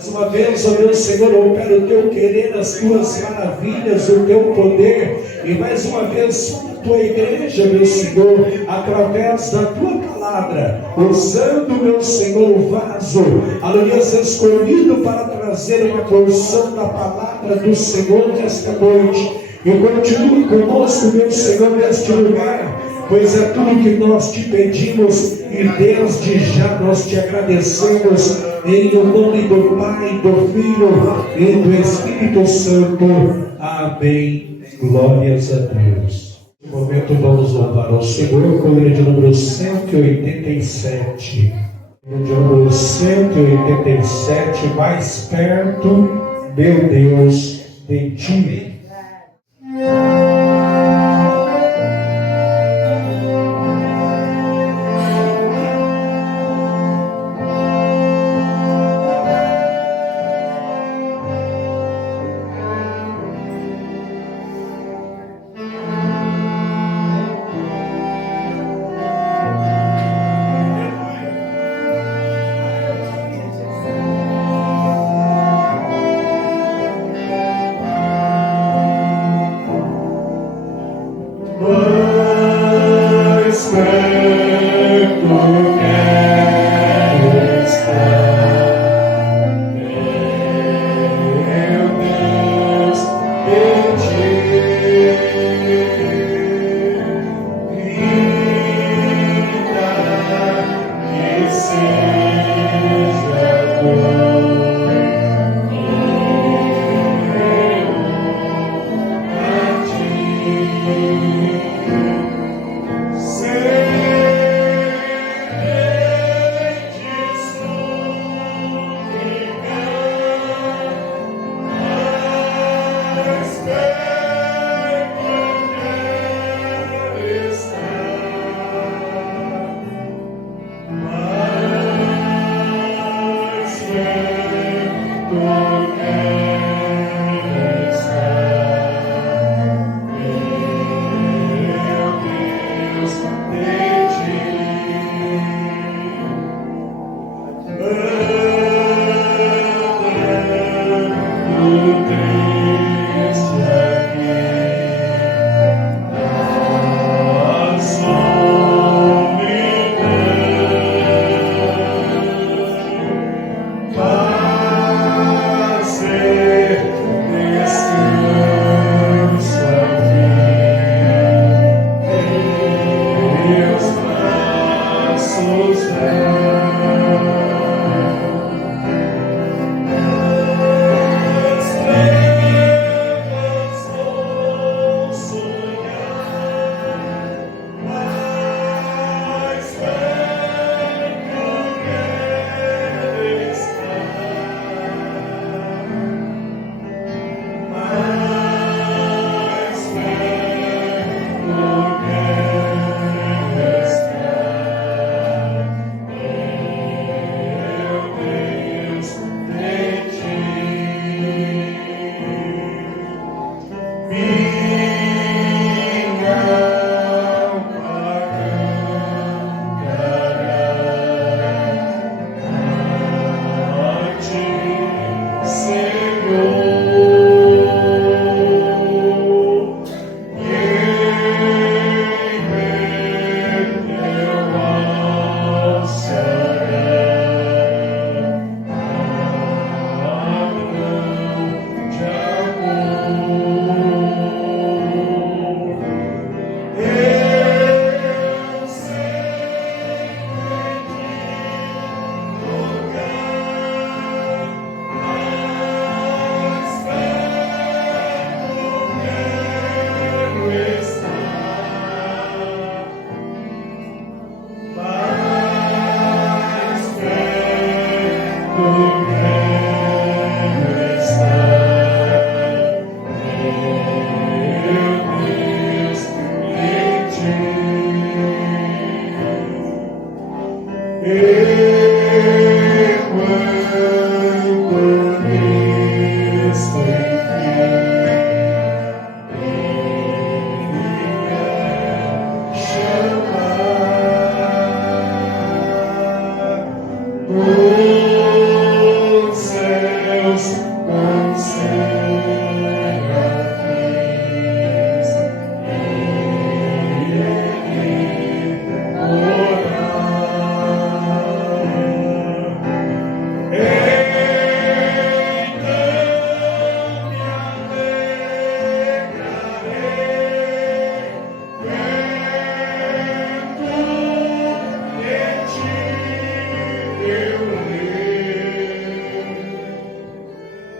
Mais uma vez, ó meu Senhor, opera o teu querer, as tuas maravilhas, o teu poder, e mais uma vez, sobre a tua igreja, meu Senhor, através da tua palavra, usando, meu Senhor, o vaso, aleluia, escolhido para trazer uma porção da palavra do Senhor nesta noite, e continue conosco, meu Senhor, neste lugar, pois é tudo que nós te pedimos, e desde já nós te agradecemos, em o nome do Pai, do Filho e do Espírito Santo. Amém. Glórias a Deus. No momento vamos louvar ao Senhor com o hino de número 187. Hino de número 187, mais perto, meu Deus, de ti.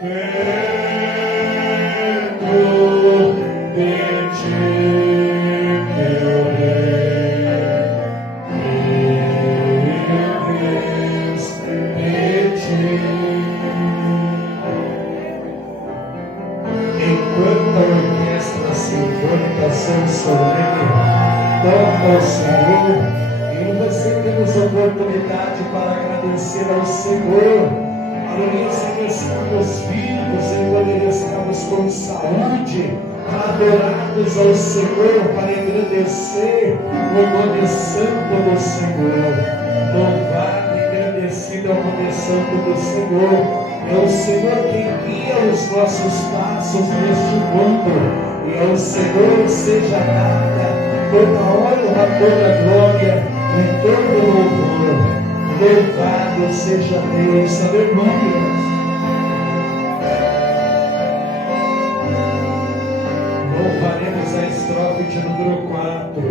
Enquanto a orquestra sinfônica solene toca ao Senhor, e você temos oportunidade para agradecer ao Senhor. Aleluia, Senhor, estamos vivos enquanto estamos com saúde, adorados ao Senhor para engrandecer o nome santo do Senhor. Louvado e agradecido ao nome santo do Senhor. É o Senhor quem guia os nossos passos neste mundo, e ao Senhor seja dada toda honra, toda glória e todo louvor. Louvado seja Deus, aleluia. Louvaremos a estrofe de número 4.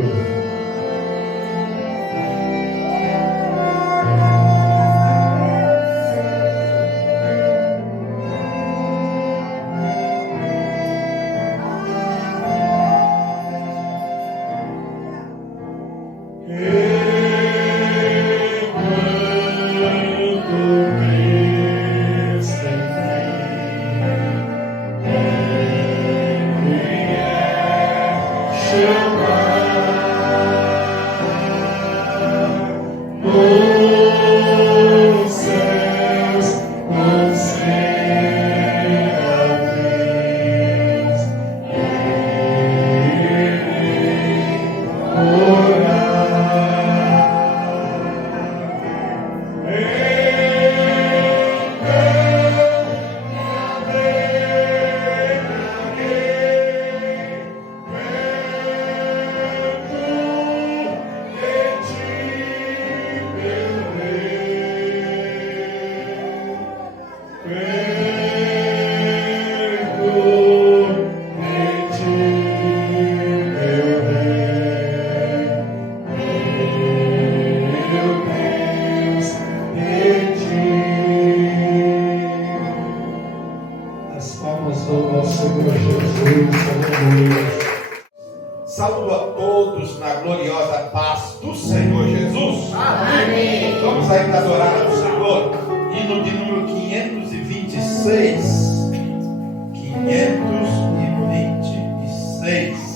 Saúdo a todos na gloriosa paz do Senhor Jesus. Amém. Vamos ainda adorar ao Senhor. Hino de número 526. 526.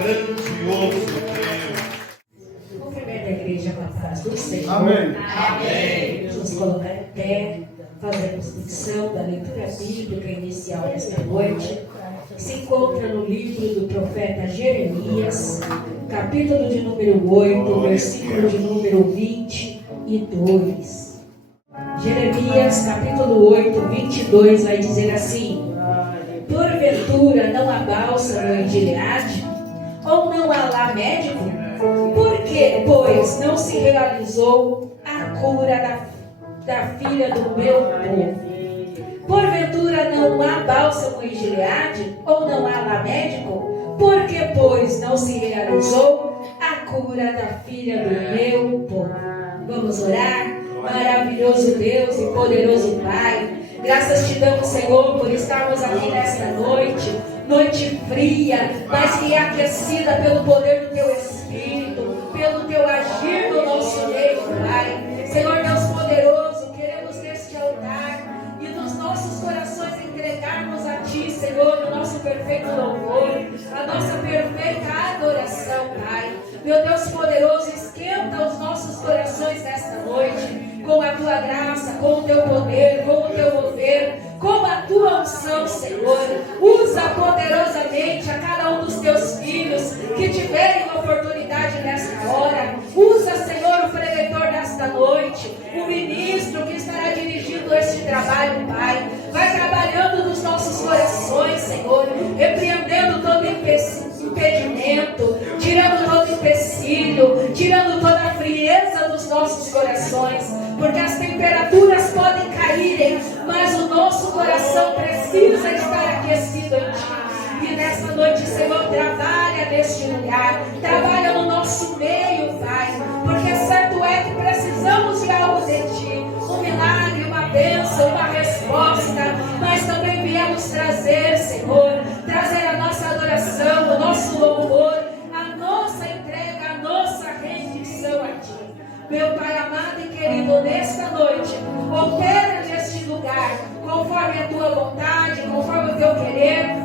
grandioso Deus. Cumprimento a igreja com a paz do Senhor. Amém. Amém. Vamos colocar em pé, fazemos menção da leitura bíblica inicial desta noite, que se encontra no livro do profeta Jeremias, capítulo de número 8, versículo de número 22. Jeremias, capítulo 8, 22, vai dizer assim: porventura não há bálsamo em Gileade? Ou não há lá médico? Por que, pois, não se realizou a cura da filha do meu povo? Porventura não há bálsamo em Gileade? Ou não há lá médico? Por que, pois, não se realizou a cura da filha do meu povo? Vamos orar? Maravilhoso Deus e poderoso Pai, graças te damos, Senhor, por estarmos aqui nesta noite fria, mas que é aquecida pelo poder do Teu Espírito, pelo Teu agir no nosso meio, Pai. Senhor Deus poderoso, queremos neste altar e nos nossos corações entregarmos a Ti, Senhor, o nosso perfeito louvor, a nossa perfeita adoração, Pai. Meu Deus poderoso, esquenta os nossos corações nesta noite, com a Tua graça, com o Teu poder, com o Teu mover, com a Tua unção, Senhor. Usa poderosamente a cada um dos Teus filhos que tiverem oportunidade nesta hora. Usa, Senhor, o pregador desta noite, o ministro que estará dirigindo este trabalho, Pai. Vai trabalhando nos nossos corações, Senhor, repreendendo todo impedimento, tirando todo empecilho, tirando toda a frieza dos nossos corações, porque as temperaturas podem caírem, mas o nosso coração precisa estar aquecido em Ti. E nesta noite, Senhor, trabalha neste lugar, trabalha no nosso meio, Pai, porque certo é que precisamos de algo de Ti, um milagre, uma bênção, uma resposta, mas também viemos trazer, Senhor, trazer a nossa adoração, o nosso louvor, a nossa entrega, a nossa rendição a Ti. Meu Pai amado e querido, nesta noite, opera neste lugar, conforme a Tua vontade, conforme o Teu querer,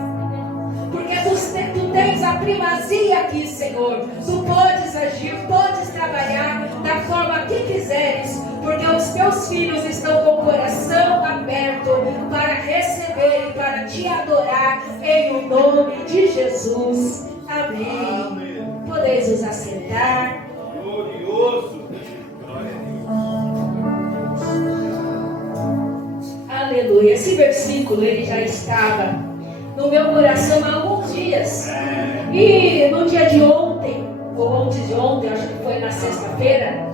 porque Tu tens a primazia aqui, Senhor. Tu podes agir, podes trabalhar da forma que quiseres, porque os Teus filhos estão com o coração aberto para receber e para Te adorar em o nome de Jesus. Amém. Podeis os assentar. Glorioso. Aleluia. Esse versículo ele já estava no meu coração há alguns dias. E no dia de ontem, ou antes de ontem, acho que foi na sexta-feira,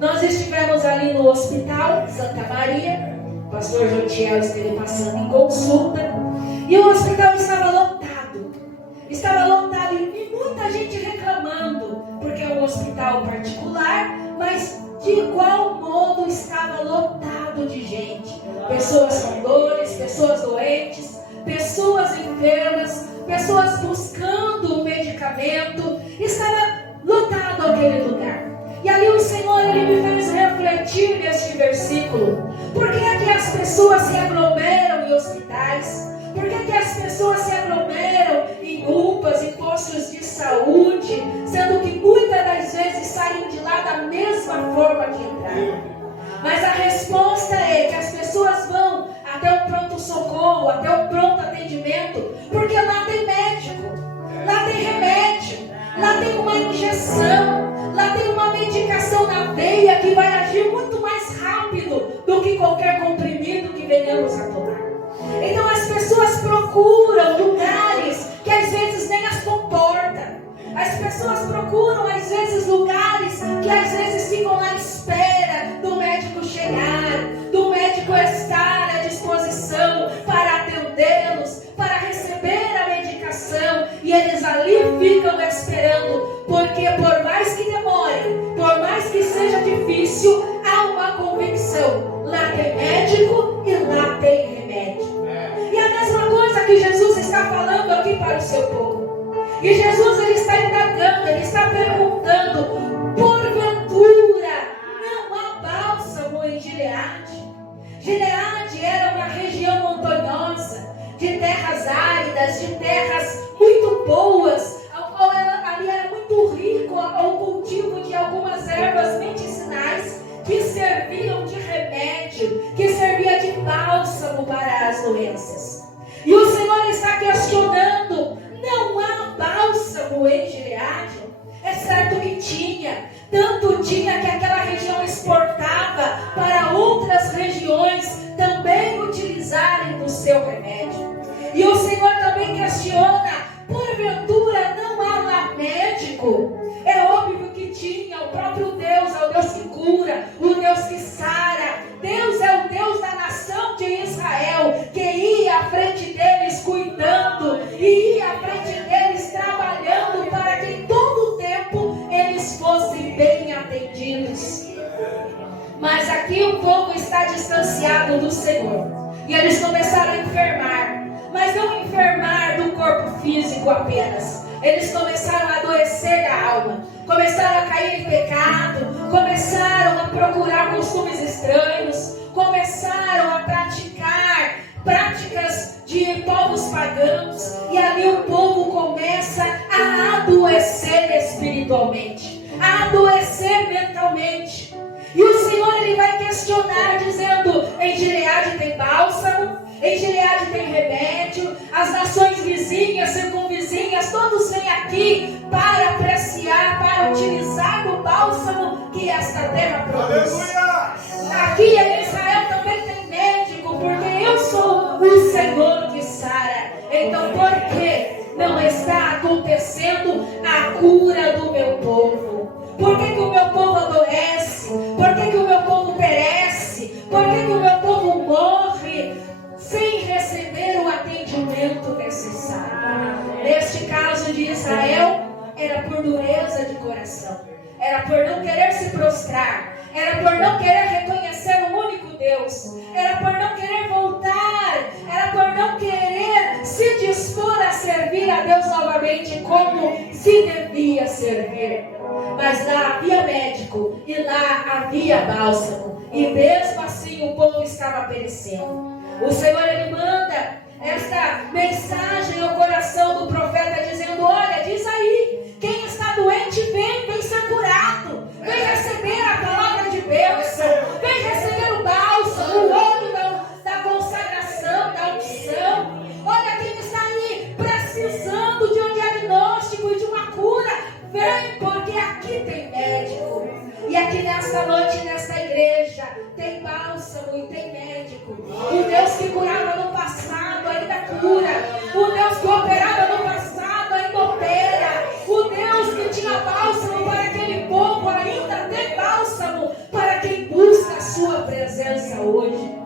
nós estivemos ali no hospital Santa Maria. O pastor Jotiel esteve passando em consulta. E o hospital estava lotado. Estava lotado e muita gente reclamando, porque é um hospital particular, mas de igual modo estava lotado de gente. Pessoas com dores, pessoas doentes, pessoas enfermas, pessoas buscando o medicamento. Estava lotado aquele lugar. E ali o Senhor ele me fez refletir neste versículo. Por que é que as pessoas se aglomeram em hospitais? Por que é que as pessoas se aglomeram em UPAs, em postos de saúde, sendo que muitas das vezes saem de lá da mesma forma que entraram? Mas a resposta é que as pessoas vão até o pronto-socorro, até o pronto atendimento, porque lá tem médico, lá tem remédio, lá tem uma injeção, lá tem uma medicação na veia que vai agir muito mais rápido do que qualquer comprimido que venhamos a tomar. Então as pessoas procuram lugares que às vezes nem as comportam. As pessoas procuram às vezes lugares que às vezes ficam na espera do médico chegar, do médico estar à disposição para atendê-los, para receber a medicação, e eles ali ficam esperando, porque por mais que demore, por mais que seja difícil, há uma convicção: lá tem médico e lá tem remédio. E a mesma coisa que Jesus está falando aqui para o seu povo. E Jesus ele está indagando, ele está perguntando: porventura não há bálsamo em Gileade? Gileade era uma região montanhosa, de terras áridas, de terras muito boas, ao qual e ia à frente deles trabalhando para que em todo o tempo eles fossem bem atendidos. Mas aqui o povo está distanciado do Senhor. E eles começaram a enfermar. Mas não enfermar do corpo físico apenas. Eles começaram a adoecer da alma. Começaram a cair em pecado. Começaram a procurar costumes estranhos. Começaram a praticar práticas de povos pagãos. E ali o povo começa a adoecer espiritualmente. A adoecer mentalmente. E o Senhor ele vai questionar dizendo: em Gileade tem bálsamo, em Gileade tem remédio, as nações vizinhas, circunvizinhas, todos vêm aqui para apreciar, para utilizar do bálsamo que esta terra produz. Aqui em Israel também tem médico, porque eu sou o Senhor que sara. Então por que não está acontecendo a cura do meu povo? Por que o meu povo adoece? Por que o meu povo perece? Por que o meu povo morre sem receber o atendimento necessário? Neste caso de Israel, era por dureza de coração, era por não querer se prostrar, era por não querer reconhecer o único Deus, era por não querer voltar, era por não querer se dispor a servir a Deus novamente como se devia servir. Mas lá havia médico e lá havia bálsamo, e mesmo assim o povo estava perecendo. O Senhor ele manda esta mensagem ao coração do profeta dizendo: olha, diz aí, quem está doente vem ser curado, vem receber a palavra de bênção, vem receber o bálsamo, o óleo da consagração, da unção. Olha, quem está aí precisando de um diagnóstico e de uma cura, vem, porque aqui tem médico. E aqui nesta noite, nesta igreja, tem bálsamo e tem médico. O Deus que curava no passado ainda cura. O Deus que operava no passado ainda opera. O Deus que tinha bálsamo para aquele povo ainda tem bálsamo para quem busca a sua presença hoje.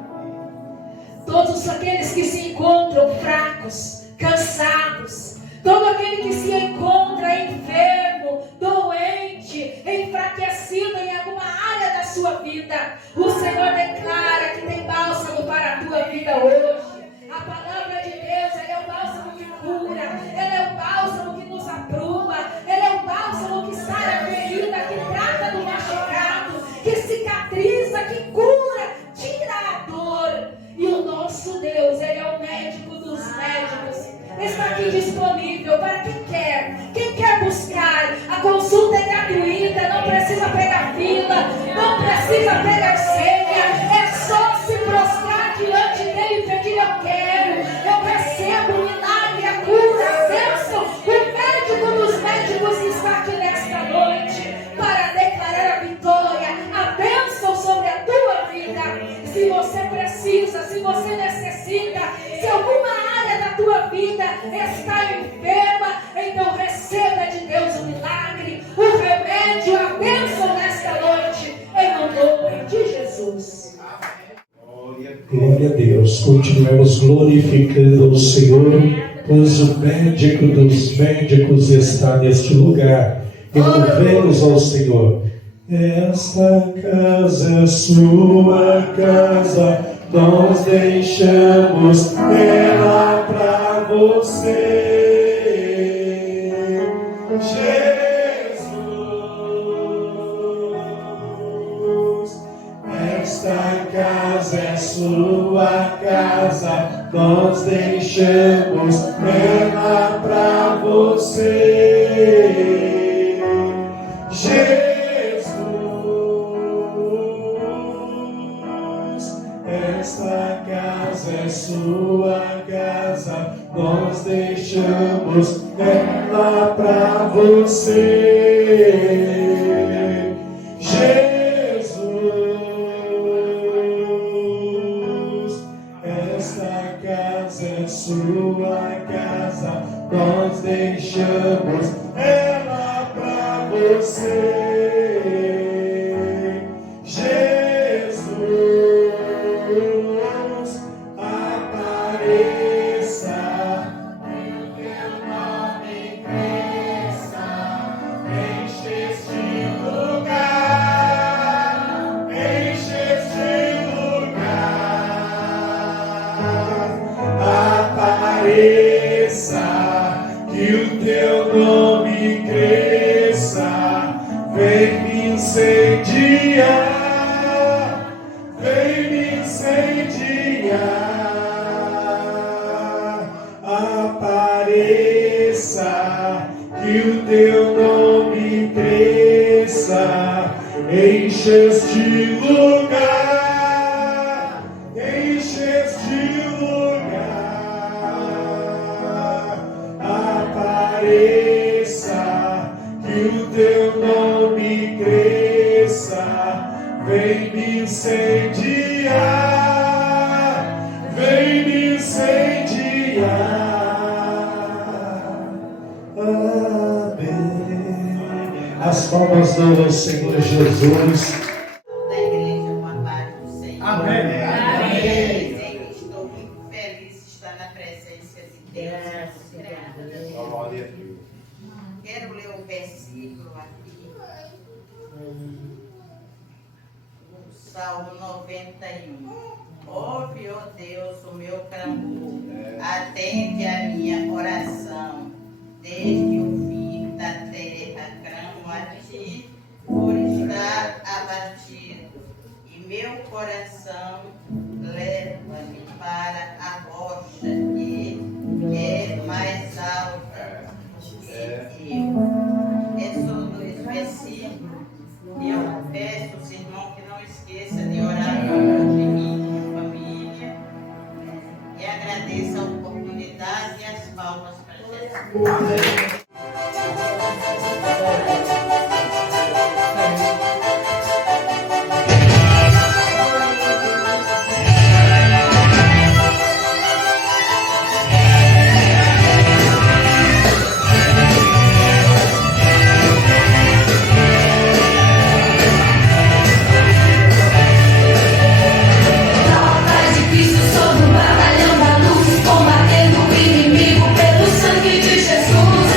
Todos aqueles que se encontram fracos, cansados, todo aquele que se encontra enfermo, doente, enfraquecido em alguma área da sua vida, o Senhor declara que tem bálsamo para a tua vida hoje. A palavra de Deus, ele é o bálsamo que cura, ele é o bálsamo que nos apruma, ele é o bálsamo que sara a ferida, que trata do machucado, que cicatriza, que cura, tira a dor. E o nosso Deus, ele é o médico dos médicos. Está aqui disponível para quem quer buscar. A consulta é gratuita, não precisa pegar fila, não precisa pegar senha, é só se prostrar diante dele e pedir: eu quero, eu recebo o milagre, a cura, a bênção. O médico dos médicos está aqui nesta noite para declarar a vitória, a bênção sobre a tua vida. Se você precisa, se você necessita, se alguma área da tua vida está enferma, então receba de Deus o milagre, o remédio, a bênção nesta noite, em nome de Jesus. Glória a Deus. Continuemos glorificando o Senhor, pois o médico dos médicos está neste lugar. E louvemos ao Senhor. Esta casa é sua casa, nós deixamos ela para você. Jesus, esta casa é sua casa, nós deixamos ela para você. Jesus, esta casa é sua casa, nós deixamos ela para você. Jesus, esta casa é sua casa, nós deixamos ela para você. Jesus, apareça, que o teu nome cresça, vem me incendiar, vem me incendiar, apareça, que o teu nome cresça, enche este lugar, enche este lugar, apareça, que o teu nome cresça, vem me incendiar, vem me incendiar. As palmas dão ao Senhor Jesus. Da igreja com a paz do Senhor. Amém. Amém. Estou muito feliz de estar na presença de Deus. Quero ler o versículo aqui. O Salmo 91. Ouve, ó Deus, o meu clamor. Atende a minha oração. Desde o fim da terra clamo a ti, por estar abatido. E meu coração leva-me para a rocha que é mais alta que eu. É só 2 versículos. E eu peço aos irmãos que não esqueçam de orar por mim, minha família. E agradeço a oportunidade e as palmas para Jesus. Cristo, sou do batalhão da luz, combatendo o inimigo pelo sangue de Jesus.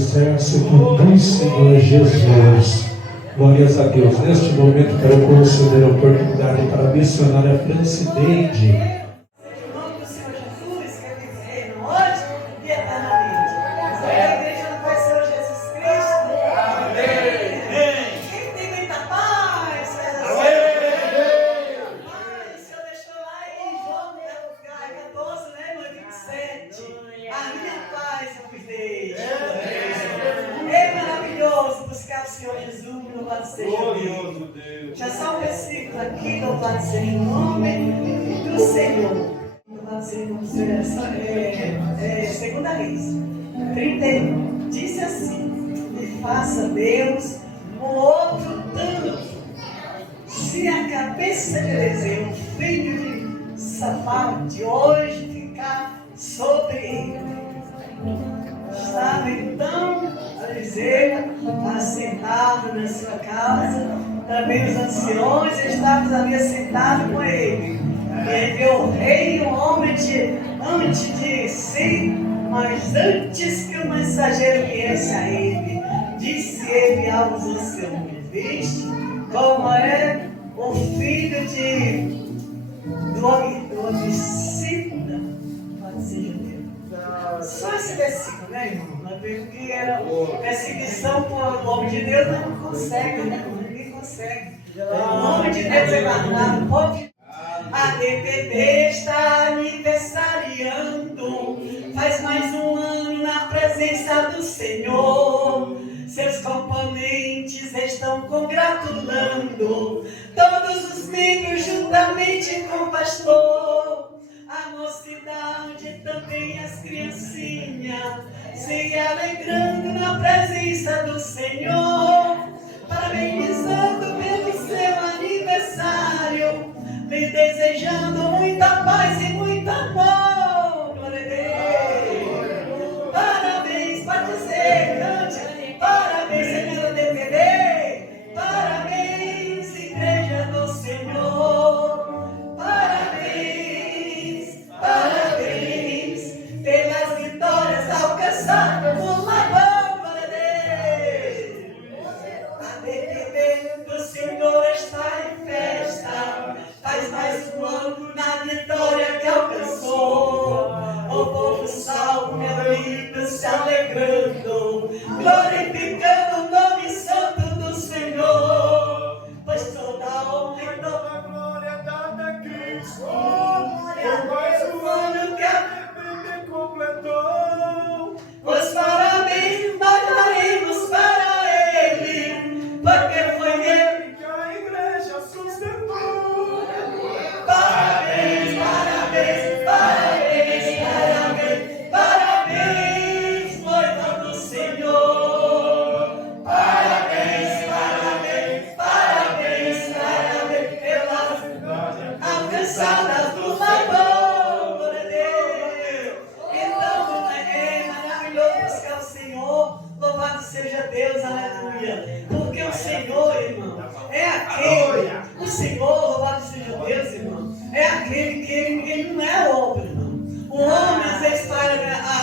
exército do Senhor Jesus. Glórias a Deus. Neste momento, quero conceder a oportunidade para a missionária Francineide. Em nome do Senhor Jesus, que vive e reina hoje e eternamente. A igreja do Pai Senhor Jesus Cristo. Amém. Quem tem muita paz, faz assim. O Senhor deixou lá em João 14, né, no 27. A minha paz eu vos deixo. É maravilhoso buscar o Senhor Jesus. Louvado seja Deus. Já só um versículo aqui, louvado seja o nome do Senhor. Louvado seja o nome do Senhor. Segunda Reis 31. Disse assim: e faça Deus o outro tanto, se a cabeça de Eliseu, filho de Safate, hoje ficar sobre ele. Estava então Eliseu assentado na sua casa, também os anciões estavam ali assentados com ele. E enviou o rei um homem antes de si, mas antes que o mensageiro viesse a ele, disse ele aos anciões: viste como é o filho do homicida? Pode ser Deus. Só esse versículo, né, irmão? Nós vemos que era perseguição por nome de Deus, mas não consegue, né? Ninguém consegue. O nome de Deus é guardado. Pode. A DPB está aniversariando, faz mais um ano na presença do Senhor. Seus componentes estão congratulando, todos os membros juntamente com o pastor. A mocidade também as criancinhas se alegrando na presença do Senhor, parabenizando pelo seu aniversário, lhe desejando muita paz e muito amor. Glória a Deus. Parabéns, pode dizer, cante. Parabéns, senhora DPD. Parabéns, igreja do Senhor. Parabéns, parabéns pelas vitórias alcançadas no Labão. Glória a Deus. A DPD do Senhor está em festa. Faz mais um ano na vitória que alcançou. O povo salvo, meu lindo, se alegrando, glorificando o nome santo do Senhor. Pois toda a honra e toda a glória é dada a Cristo. Por mais um ano que a DPD completou. Os parabéns nós daremos para Ele, porque foi Ele que a igreja sustentou. Parabéns, parabéns, parabéns, parabéns, parabéns, noiva do Senhor. Parabéns, parabéns, parabéns, parabéns pelas vitórias alcançadas do Labão. Glória a Deus. Então é maravilhoso buscar o Senhor. Louvado seja Deus, aleluia. Porque o Senhor, irmão, é aquele. O Senhor, louvado seja Deus, irmão, é aquele que ele não é obra, irmão. O homem às vezes fala,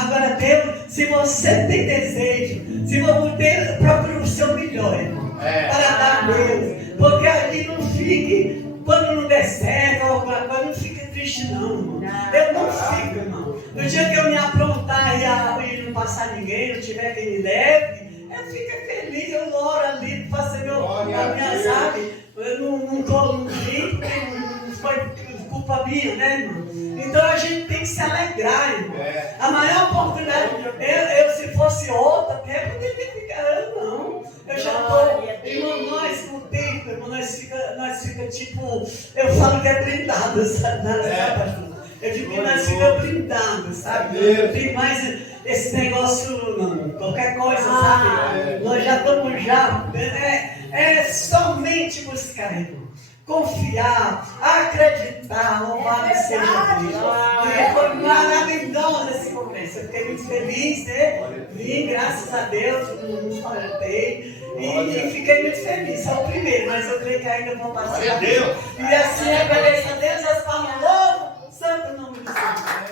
agora Deus, se você tem desejo, se você procura o seu melhor, irmão, para dar a Deus. Porque ali não fique, quando não der certo, ou quando não fique triste, não, irmão. Eu não fico, irmão. No dia que eu me aprontar e não passar ninguém, não tiver quem me leve, eu fico feliz, eu oro ali, faço as minhas aves, eu não estou no limpo, não foi culpa minha, né, irmão? Então a gente tem que se alegrar, irmão. A maior oportunidade, eu se fosse outra, até poderia ficar, não. Eu já estou, irmão, nós com o tempo, irmão, nós fica tipo, eu falo que é blindado, sabe, pastor? Eu digo que nós ficamos blindados, sabe? Não tem mais esse negócio, não. Qualquer coisa, sabe? Nós já estamos é somente buscar, irmão. Confiar, acreditar, louvado seja Deus. E foi maravilhosa essa conversa. Eu fiquei muito feliz, né? Vim, graças a Deus, nos falei. E fiquei muito feliz. É o primeiro, mas eu creio que ainda vou passar. E assim agradeço a Deus, as palmas louvam. Santo nome do Senhor.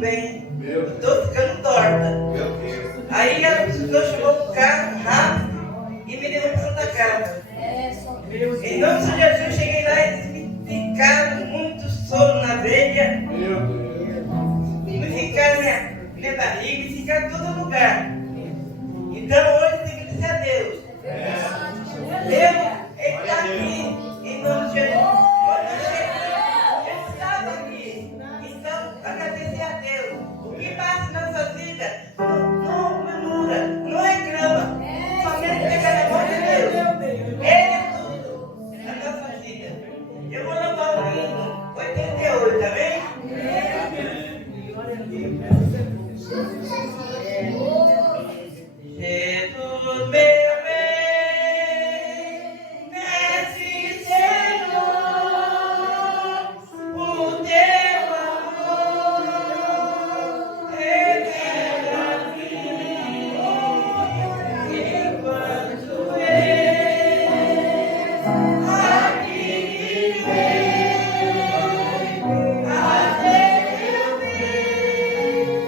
bem. Meu Deus. Estou ficando torta. Meu Deus. Aí a pessoa chegou no carro rápido e me levou para Santa Casa. Em nome de Jesus, cheguei lá e me ficaram muito sono na veia. Meu Deus. Me ficaram minha barriga, me ficaram em todo lugar. Então hoje eu tenho que dizer a Deus. Deus, Ele está aqui, em nome de Jesus. Quando eu cheguei, Ele estava aqui. Então, agradecer a Deus. O que passa na sua vida, não murmura, não reclama. Somente pegar na mão de Deus. Ele é tudo na nossa vida. Eu vou louvar o hino 88, amém? Jesus, meu bem, desce, Senhor, o teu amor revela a mim, enquanto eu aqui me vejo, até eu ver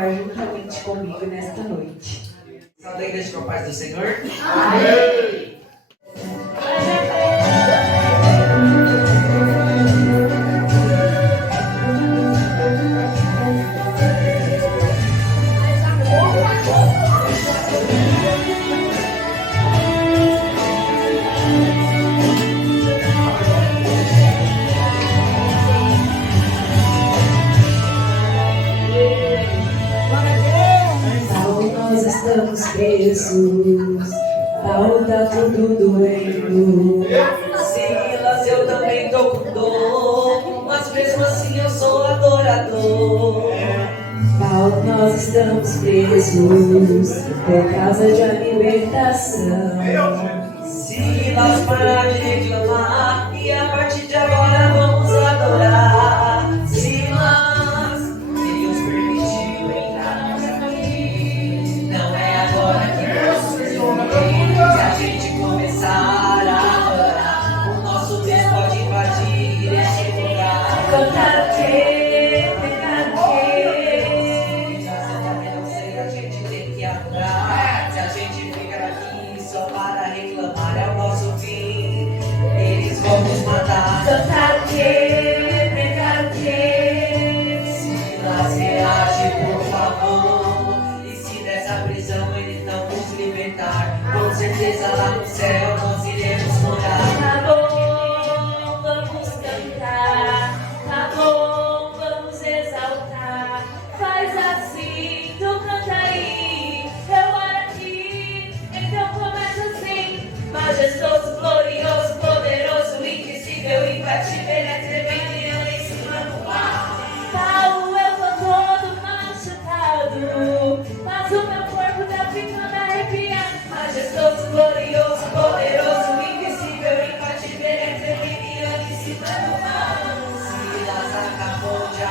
louvar juntamente comigo nesta noite. Salve da igreja com a paz do Senhor. Amém. Nós estamos presos, Paulo tá tudo doendo. Silas, eu também tô com dor, mas mesmo assim eu sou adorador. Paulo, nós estamos presos por causa de a libertação. Silas, para de reclamar e a partir de agora vamos adorar. Silas, Deus permitiu entrarmos aqui. Não é agora que vamos resolver. Se a gente começar a adorar, o nosso Deus pode invadir este lugar. Cantar o quê? Pegar o quê? Eu sei, a gente tem que adorar. Se a gente ficar aqui só para reclamar, é o nosso fim. Eles vão nos matar. Cantar o quê? Pegar o quê? Silas, reage, por favor. E se dessa prisão eles não nos libertar, com certeza lá no céu nós iremos morar. Tá bom, vamos cantar. Tá bom, vamos exaltar. Faz assim, tu canta aí, eu moro aqui. Então começa assim. Majestoso, glorioso, poderoso, invisível, imbatível, tremendo em cima do mar. Paulo, eu tô todo machucado, mas o meu corpo tá ficando arrepiado. Majestoso, glorioso, poderoso, invisível, imbatível, tremendo em cima do mar. Silas, acabou de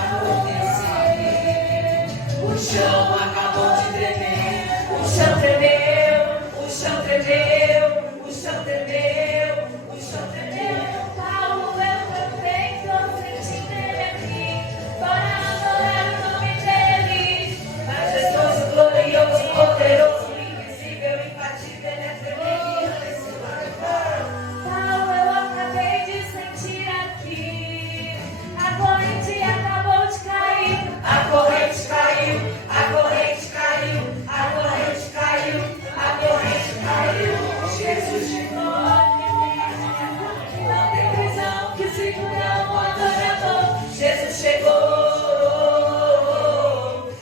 acontecer. O chão acabou de tremer. O chão tremeu, o chão tremeu, o chão tremeu, o chão tremeu. Paulo, eu também tô sentindo ele aqui, para adorar o nome dele. Majestoso, glorioso, poderoso, invisível, imbatível, tremendo em cima do mar. Paulo, eu acabei de sentir aqui, a corrente acabou de cair. A corrente caiu, a corrente caiu, a corrente caiu, a corrente caiu. Jesus chegou. Não tem prisão que segura o adorador. Jesus chegou.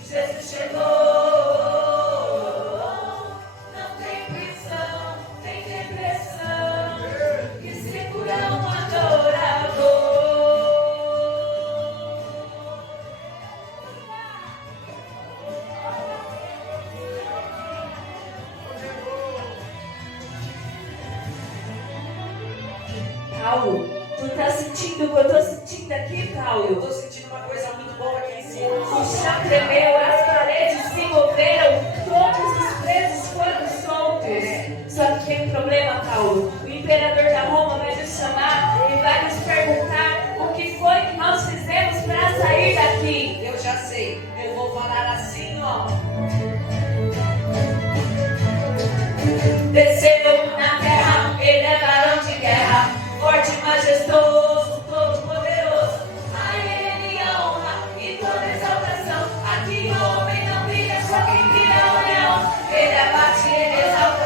Jesus chegou. Não tem prisão, tem depressão que segura um adorador. Paulo, tu tá sentindo o que eu tô sentindo aqui, Eu Paulo? tô sentindo uma coisa muito boa aqui em cima. O chão tremeu, as paredes se moveram, todos os presos foram soltos. Só que tem um problema, Paulo. O imperador da Roma vai nos chamar e vai nos perguntar o que foi que nós fizemos para sair daqui. Eu já sei, eu vou falar assim, ó. Desceu na terra, ele é varão de guerra, forte e majestoso, todo poderoso. A ele a honra e toda exaltação. Aqui o homem não brilha, só quem brilha é o leão. Ele abate, ele exalta,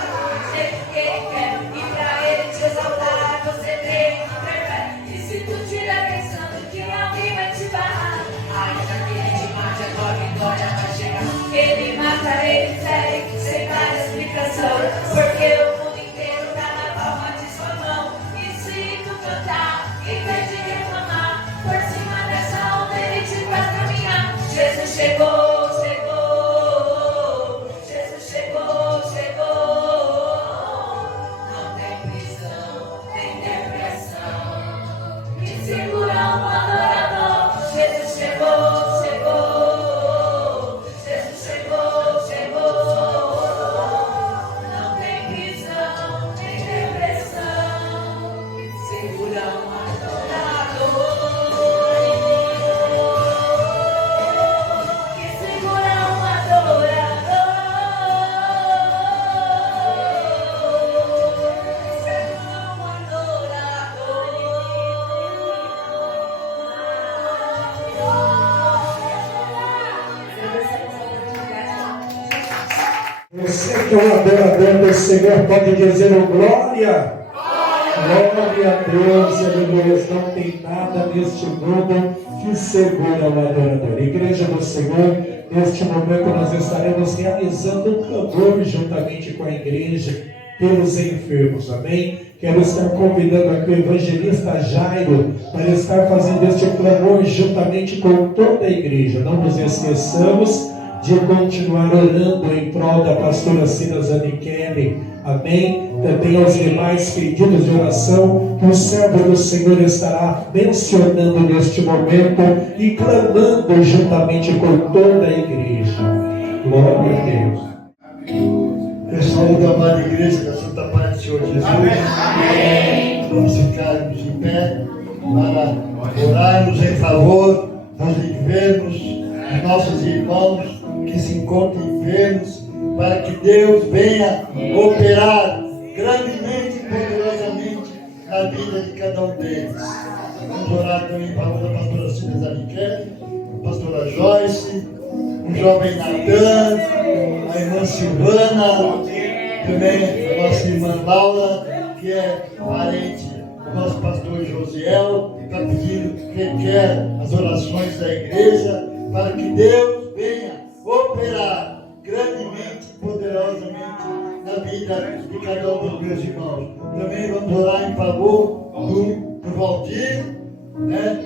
sempre que ele quer. E pra ele te exaltar, você tem que ter fé. E se tu tira pensando que alguém vai te barrar, Ainda que ele te mate, a tua vitória vai chegar. ele mata, ele fere, sem dar explicação. Porque o mundo inteiro tá na palma de sua mão. E se tu cantar, em vez de reclamar, por cima dessa onda ele te faz caminhar. Jesus chegou, chegou. Jesus chegou, chegou. Não tem prisão, Tem depressão que segura um adorador. Jesus chegou, chegou. Jesus chegou, chegou. Não tem prisão, tem depressão que segura um adorador. Que Você que é um adorador do Senhor pode dizer um glória. Glória a Deus, aleluia. Não tem nada neste mundo que segura o adorador. Igreja do Senhor, neste momento nós estaremos realizando um clamor juntamente com a igreja pelos enfermos, amém? Quero estar convidando aqui o evangelista Jairo para estar fazendo este clamor juntamente com toda a igreja. Não nos esqueçamos de continuar orando em prol da pastora Cida Zanichelli, amém? Também aos demais pedidos de oração que o servo do Senhor estará mencionando neste momento e clamando juntamente com toda a igreja. Glória a Deus. Eu saúdo a amada igreja da Santa Paz do Senhor Jesus. Amém. Vamos ficarmos em pé para orarmos em favor dos enfermos, dos nossos irmãos que se encontram enfermos, para que Deus venha operar grandemente e poderosamente na vida de cada um deles. Vamos orar também em favor da pastora Cida Zanichelli, a pastora Joyce, o jovem Natan, a irmã Silvana, também a nossa irmã Laura, que é parente do nosso pastor Josiel, que está pedindo, requer as orações da igreja, para que Deus venha operar grandemente e poderosamente na vida de cada um dos meus irmãos. Também vamos orar em favor do Valdir, né?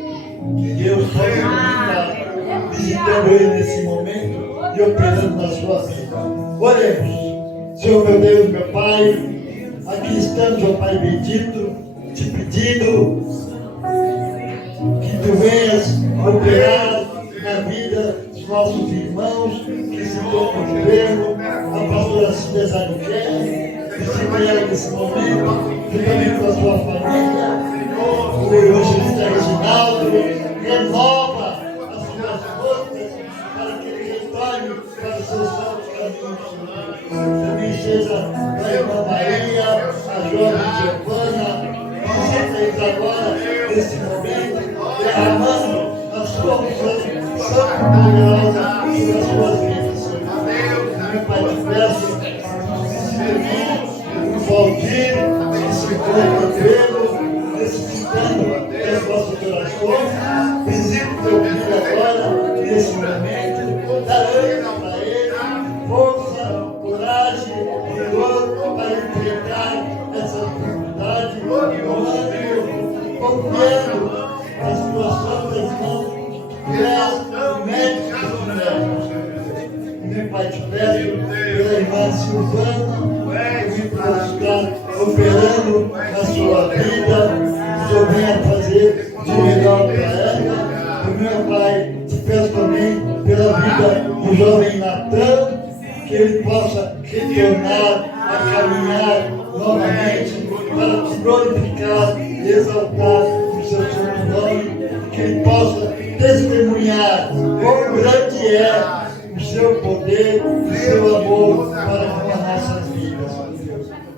Que Deus possa estar visitando ele nesse momento e operando na sua vida. Oremos. Senhor meu Deus, meu Pai, aqui estamos, ó Pai bendito, te pedindo que tu venhas operar na vida dos nossos irmãos que se encontram enfermos, a pastora Cida Zanichelli, visita ela nesse momento, juntamente com a sua família, o evangelista Reginaldo, renova as suas forças para que ele retorne para os seus santos caminhos. Também seja a irmã Maria, a jovem Giovana, visita eles agora, nesse momento, derramando a sua unção santa e poderosa sobre as suas vidas, Senhor. Meu Pai, te peço, o Valdir, que se encontra enfermo, necessitando das vossas orações, visita o teu filho agora, nesse momento, dá ânimo para ele, força, coragem, vigor para enfrentar essa dificuldade, ânimo, confiando nas tuas santas mãos, que és o médico dos médicos. Meu Pai, te peço pela irmã Silvana, que está operando na sua vida, que o Senhor venha fazer de melhor para ela. Meu Pai, te peço também pela vida do jovem Natan, que ele possa retornar a caminhar novamente para te glorificar e exaltar o seu santo nome, que ele possa testemunhar quão grande é o seu poder e o seu amor para com as nossas vidas.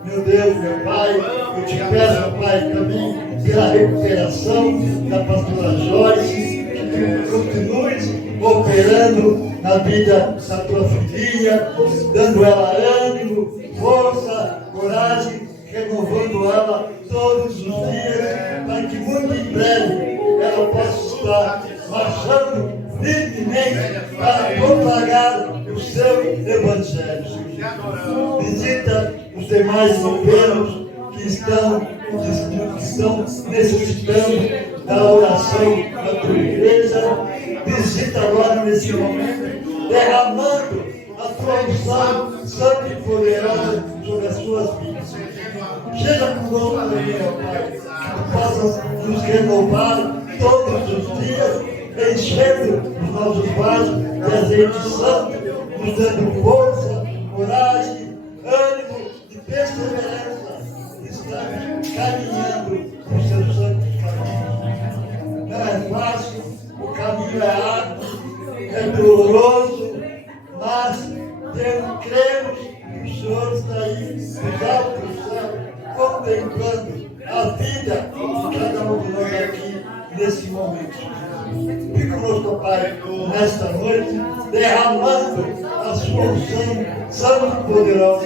Meu Deus, meu Pai, eu te peço, Pai, também pela recuperação da pastora Joyce, que tu continues operando na vida da tua filhinha, dando ela ânimo, força, coragem, renovando ela todos os dias, para que muito em breve ela possa estar marchando firmemente para propagar o seu evangelho. Visita os demais enfermos que estão necessitando da oração da tua igreja. Visita agora nesse momento, derramando a tua unção santa e poderosa sobre as suas vidas. Chega conosco também, ó Pai, que tu possas nos renovar todos os dias, enchendo os nossos vasos de azeite santo, nos dando força, coragem, ânimo e perseverança, estamos caminhando por seus santos caminhos. Não é fácil, o caminho é árduo, é doloroso, mas cremos que o Senhor está aí, nos altos do céu, contemplando a vida de cada um de nós aqui nesse momento. Fica conosco, Pai, nesta noite, derramando a sua tua unção santa e poderosa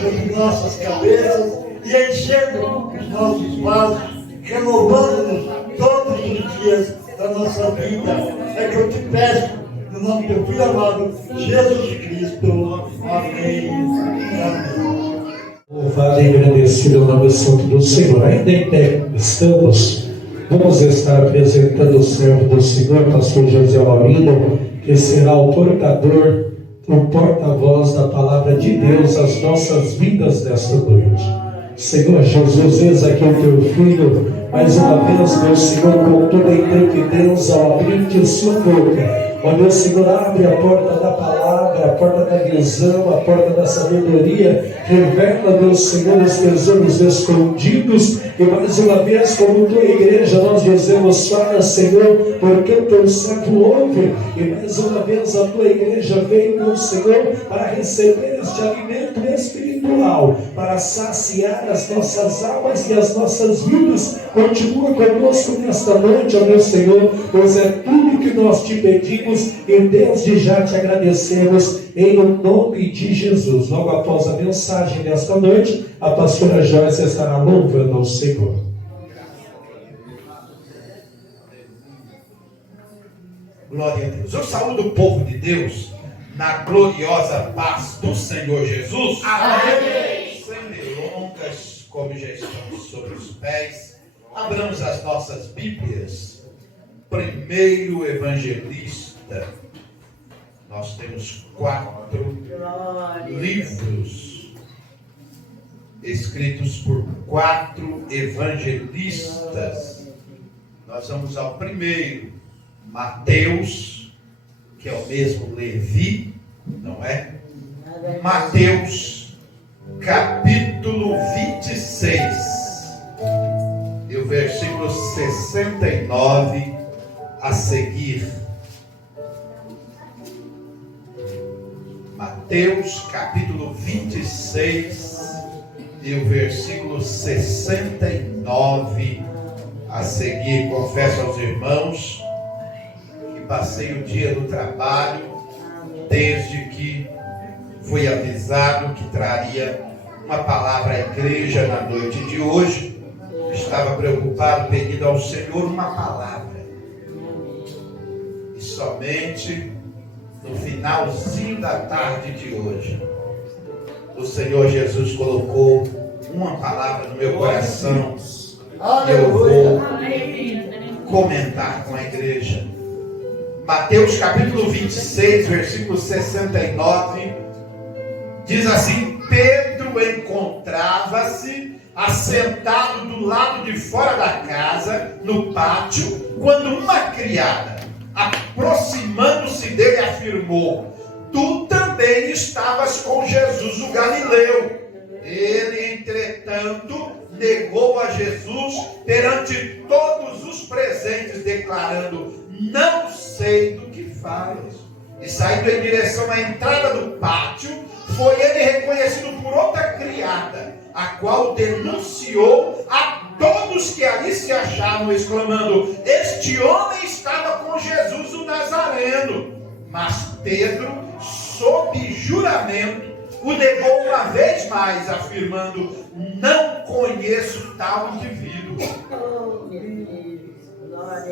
sobre nossas cabeças e enchendo os nossos vasos, renovando-nos todos os dias da nossa vida. É que eu te peço, no nome do teu Filho amado, Jesus Cristo. Amém. Amém. Louvado e agradecido o nome santo do Senhor. Ainda em tempo estamos, vamos estar apresentando o servo do Senhor, pastor José Laurino, que será o portador, o porta-voz da palavra de Deus às nossas vidas nesta noite. Senhor Jesus, eis aqui o teu filho, mais uma vez, meu Senhor, com toda a intrepidez ao abrir sua boca. Ó meu Senhor, abre a porta da palavra, a porta da visão, a porta da sabedoria, revela, meu Senhor, os tesouros escondidos, e mais uma vez, como tua igreja, nós dizemos, fala, Senhor, porque o teu servo ouve, e mais uma vez a tua igreja vem, meu Senhor, para receber este alimento espiritual, para saciar as nossas almas e as nossas vidas. Continua conosco nesta noite, ó meu Senhor, pois é tudo que nós te pedimos e desde já te agradecemos em nome de Jesus. Logo após a mensagem desta noite, a pastora Joyce estará louvando ao Senhor. Glória a Deus. Eu saúdo o povo de Deus na gloriosa paz do Senhor Jesus. Amém. Sem delongas, como já estamos sobre os pés, abramos as nossas Bíblias. Primeiro evangelista. Nós temos 4 livros escritos por 4 evangelistas. Nós vamos ao primeiro, Mateus, que é o mesmo Levi, não é? Mateus, capítulo 26, e o versículo 69 a seguir. Mateus, capítulo 26, e o versículo 69 a seguir. Confesso aos irmãos que passei o dia no trabalho, desde que fui avisado que traria uma palavra à igreja na noite de hoje. Estava preocupado, pedindo ao Senhor uma palavra. E somente no finalzinho da tarde de hoje, o Senhor Jesus colocou uma palavra no meu coração e eu vou comentar com a igreja. Mateus capítulo 26, versículo 69, diz assim: Pedro encontrava-se assentado do lado de fora da casa, no pátio, quando uma criada, aproximando-se dele, afirmou: Tu também estavas com Jesus o Galileu. Ele, entretanto, negou a Jesus perante todos os presentes, declarando: Não sei do que falas. E saindo em direção à entrada do pátio, foi ele reconhecido por outra criada, a qual denunciou a todos que ali se achavam, exclamando: Este homem estava com Jesus o Nazareno. Mas Pedro, sob juramento, o negou uma vez mais, afirmando: Não conheço tal indivíduo.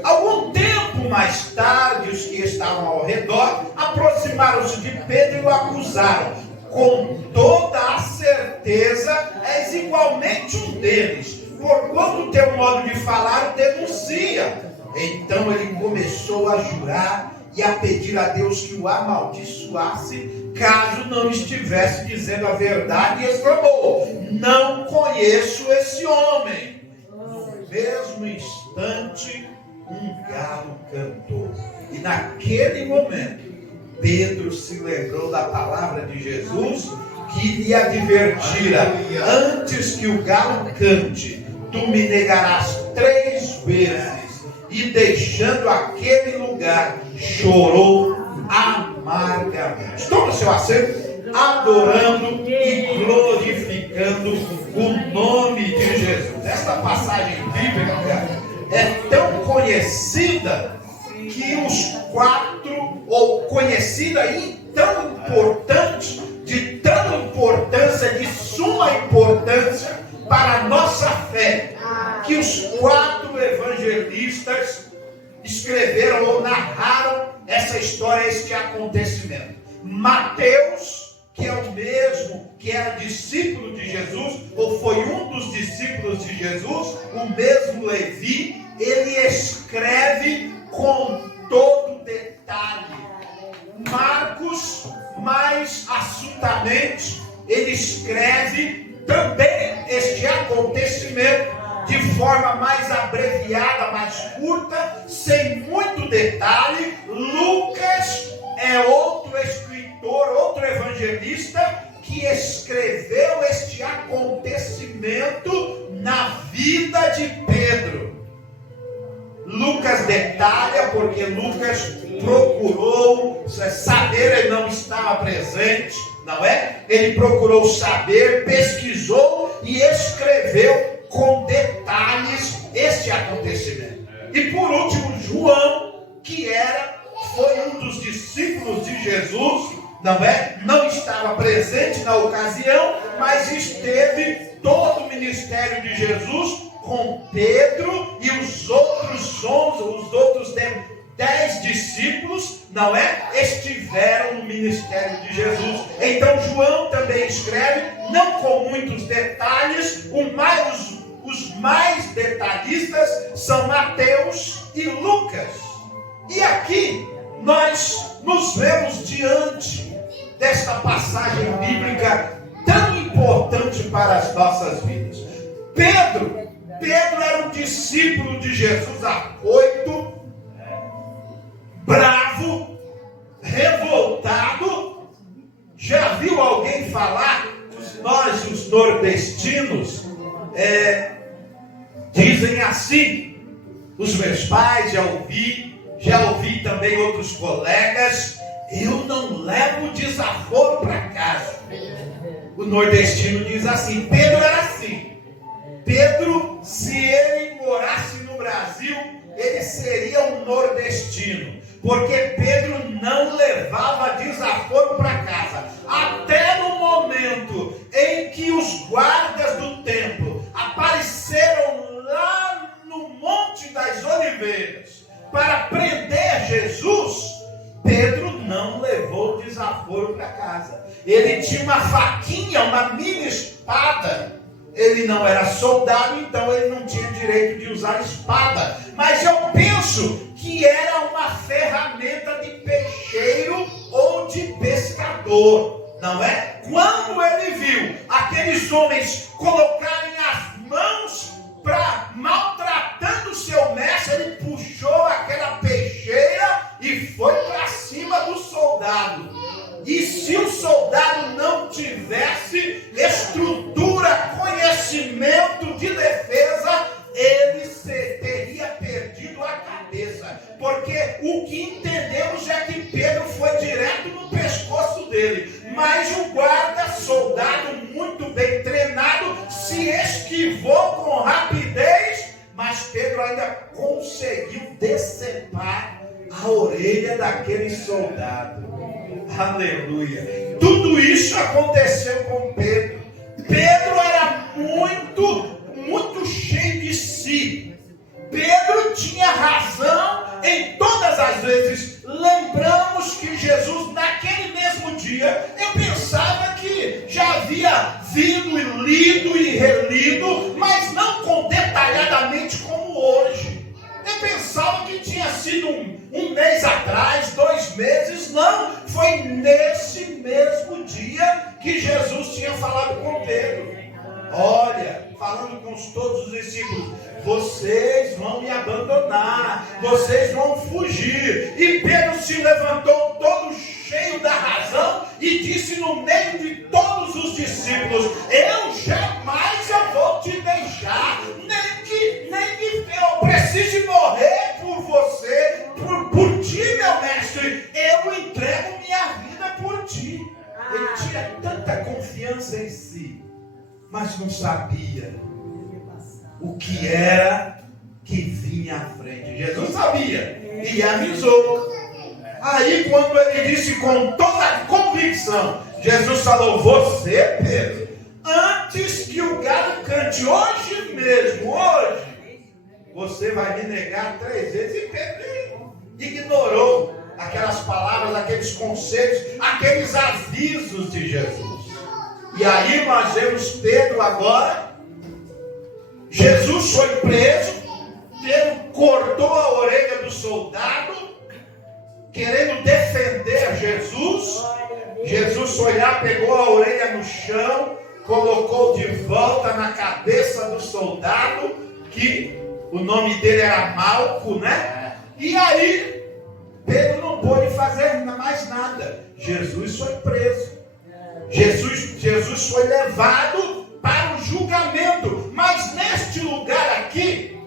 Algum tempo mais tarde, os que estavam ao redor aproximaram-se de Pedro e o acusaram: Com toda a certeza és igualmente um deles, porquanto o teu modo de falar o denuncia. Então ele começou a jurar e a pedir a Deus que o amaldiçoasse, caso não estivesse dizendo a verdade, e exclamou: Não conheço esse homem. No mesmo instante, um galo cantou. E naquele momento, Pedro se lembrou da palavra de Jesus, que lhe advertira: Antes que o galo cante, tu me negarás 3 vezes. E deixando aquele lugar, chorou amargamente. Toma o seu assento, adorando e glorificando o nome de Jesus. Esta passagem bíblica é tão conhecida que os 4, ou conhecida e tão importante, de tanta importância, de suma importância para a nossa fé, que os 4 evangelistas escreveram ou narraram essa história, este acontecimento. Mateus, que é o mesmo que era discípulo de Jesus, ou foi um dos discípulos de Jesus, o mesmo Levi, ele escreve com todo detalhe. Marcos, mais assutamente, ele escreve também este acontecimento de forma mais abreviada, mais curta, sem muito detalhe. Lucas é outro escritor, outro evangelista que escreveu este acontecimento na vida de Pedro. Lucas detalha, porque Lucas procurou saber, ele não estava presente, não é? Ele procurou saber, pesquisou e escreveu com detalhes este acontecimento. E por último, João, que foi um dos discípulos de Jesus, não é? Não estava presente na ocasião, mas esteve todo o ministério de Jesus com Pedro e os outros 10 discípulos, não é? Estiveram no ministério de Jesus. Então João também escreve, não com muitos detalhes, os mais detalhistas são Mateus e Lucas. E aqui nós nos vemos diante desta passagem bíblica tão importante para as nossas vidas. Pedro era um discípulo de Jesus afoito, bravo, revoltado. Já viu alguém falar? Nós, os nordestinos, dizem assim. Os meus pais já ouvi também outros colegas: eu não levo desaforo para casa. O nordestino diz assim. Pedro era assim. Pedro, se ele morasse no Brasil, ele seria um nordestino, porque Pedro não levava desaforo para casa. Até no momento em que os guardas do templo apareceram lá no Monte das Oliveiras para prender Jesus, Pedro não levou desaforo para casa. Ele tinha uma faquinha, uma mini espada. Ele não era soldado, então ele não tinha direito de usar espada. Mas eu penso que era uma ferramenta de peixeiro ou de pescador, não é? Quando ele viu aqueles homens colocarem as mãos para maltratando o seu mestre, ele puxou aquela peixeira e foi para cima do soldado. E se o soldado não tivesse estrutura, conhecimento de defesa, ele teria perdido a cabeça. Porque o que entendemos é que Pedro foi direto no pescoço dele. Mas o guarda, soldado muito bem treinado, se esquivou com rapidez, mas Pedro ainda conseguiu decepar a orelha daquele soldado. Aleluia. Tudo isso aconteceu com Pedro. Pedro era muito cheio de si. Pedro tinha razão em todas as vezes. Lembramos que Jesus, naquele mesmo dia, eu pensava que já havia vindo e lido e relido, mas não com detalhadamente como hoje. Eu pensava que tinha sido um mês atrás, 2 meses. Não, foi nesse mesmo dia que Jesus tinha falado com Pedro. Olha, falando com todos os discípulos: vocês vão me abandonar, vocês vão fugir. E Pedro se levantou todo cheio da razão e disse no meio de todos os discípulos: eu jamais vou te deixar, nem que eu precise morrer por você, por ti, meu mestre. Eu entrego minha vida por ti. Ele tinha tanta confiança em si, mas não sabia o que era que vinha à frente. Jesus sabia e avisou. Aí quando ele disse com toda a convicção, Jesus falou: você, Pedro, antes que o galo cante hoje mesmo, hoje, você vai me negar 3 vezes. E Pedro ignorou aquelas palavras, aqueles conselhos, aqueles avisos de Jesus. E aí nós vemos Pedro agora. Jesus foi preso, Pedro cortou a orelha do soldado, querendo defender Jesus. Jesus foi lá, pegou a orelha no chão, colocou de volta na cabeça do soldado, que o nome dele era Malco, né? E aí Pedro não pôde fazer mais nada. Jesus foi preso. Jesus foi levado para o julgamento. Mas neste lugar aqui,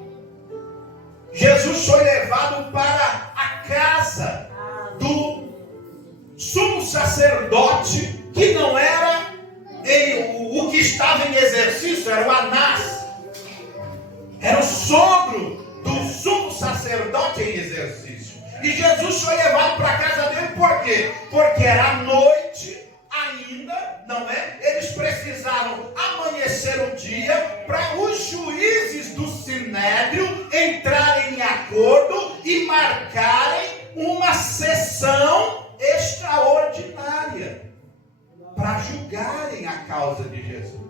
Jesus foi levado para a casa do sumo sacerdote, que não era o que estava em exercício, era o Anás. Era o sogro do sumo sacerdote em exercício. E Jesus foi levado para a casa dele, por quê? Porque era noite ainda, não é? Eles precisaram amanhecer o dia para os juízes do Sinédrio entrarem em acordo e marcarem uma sessão extraordinária para julgarem a causa de Jesus.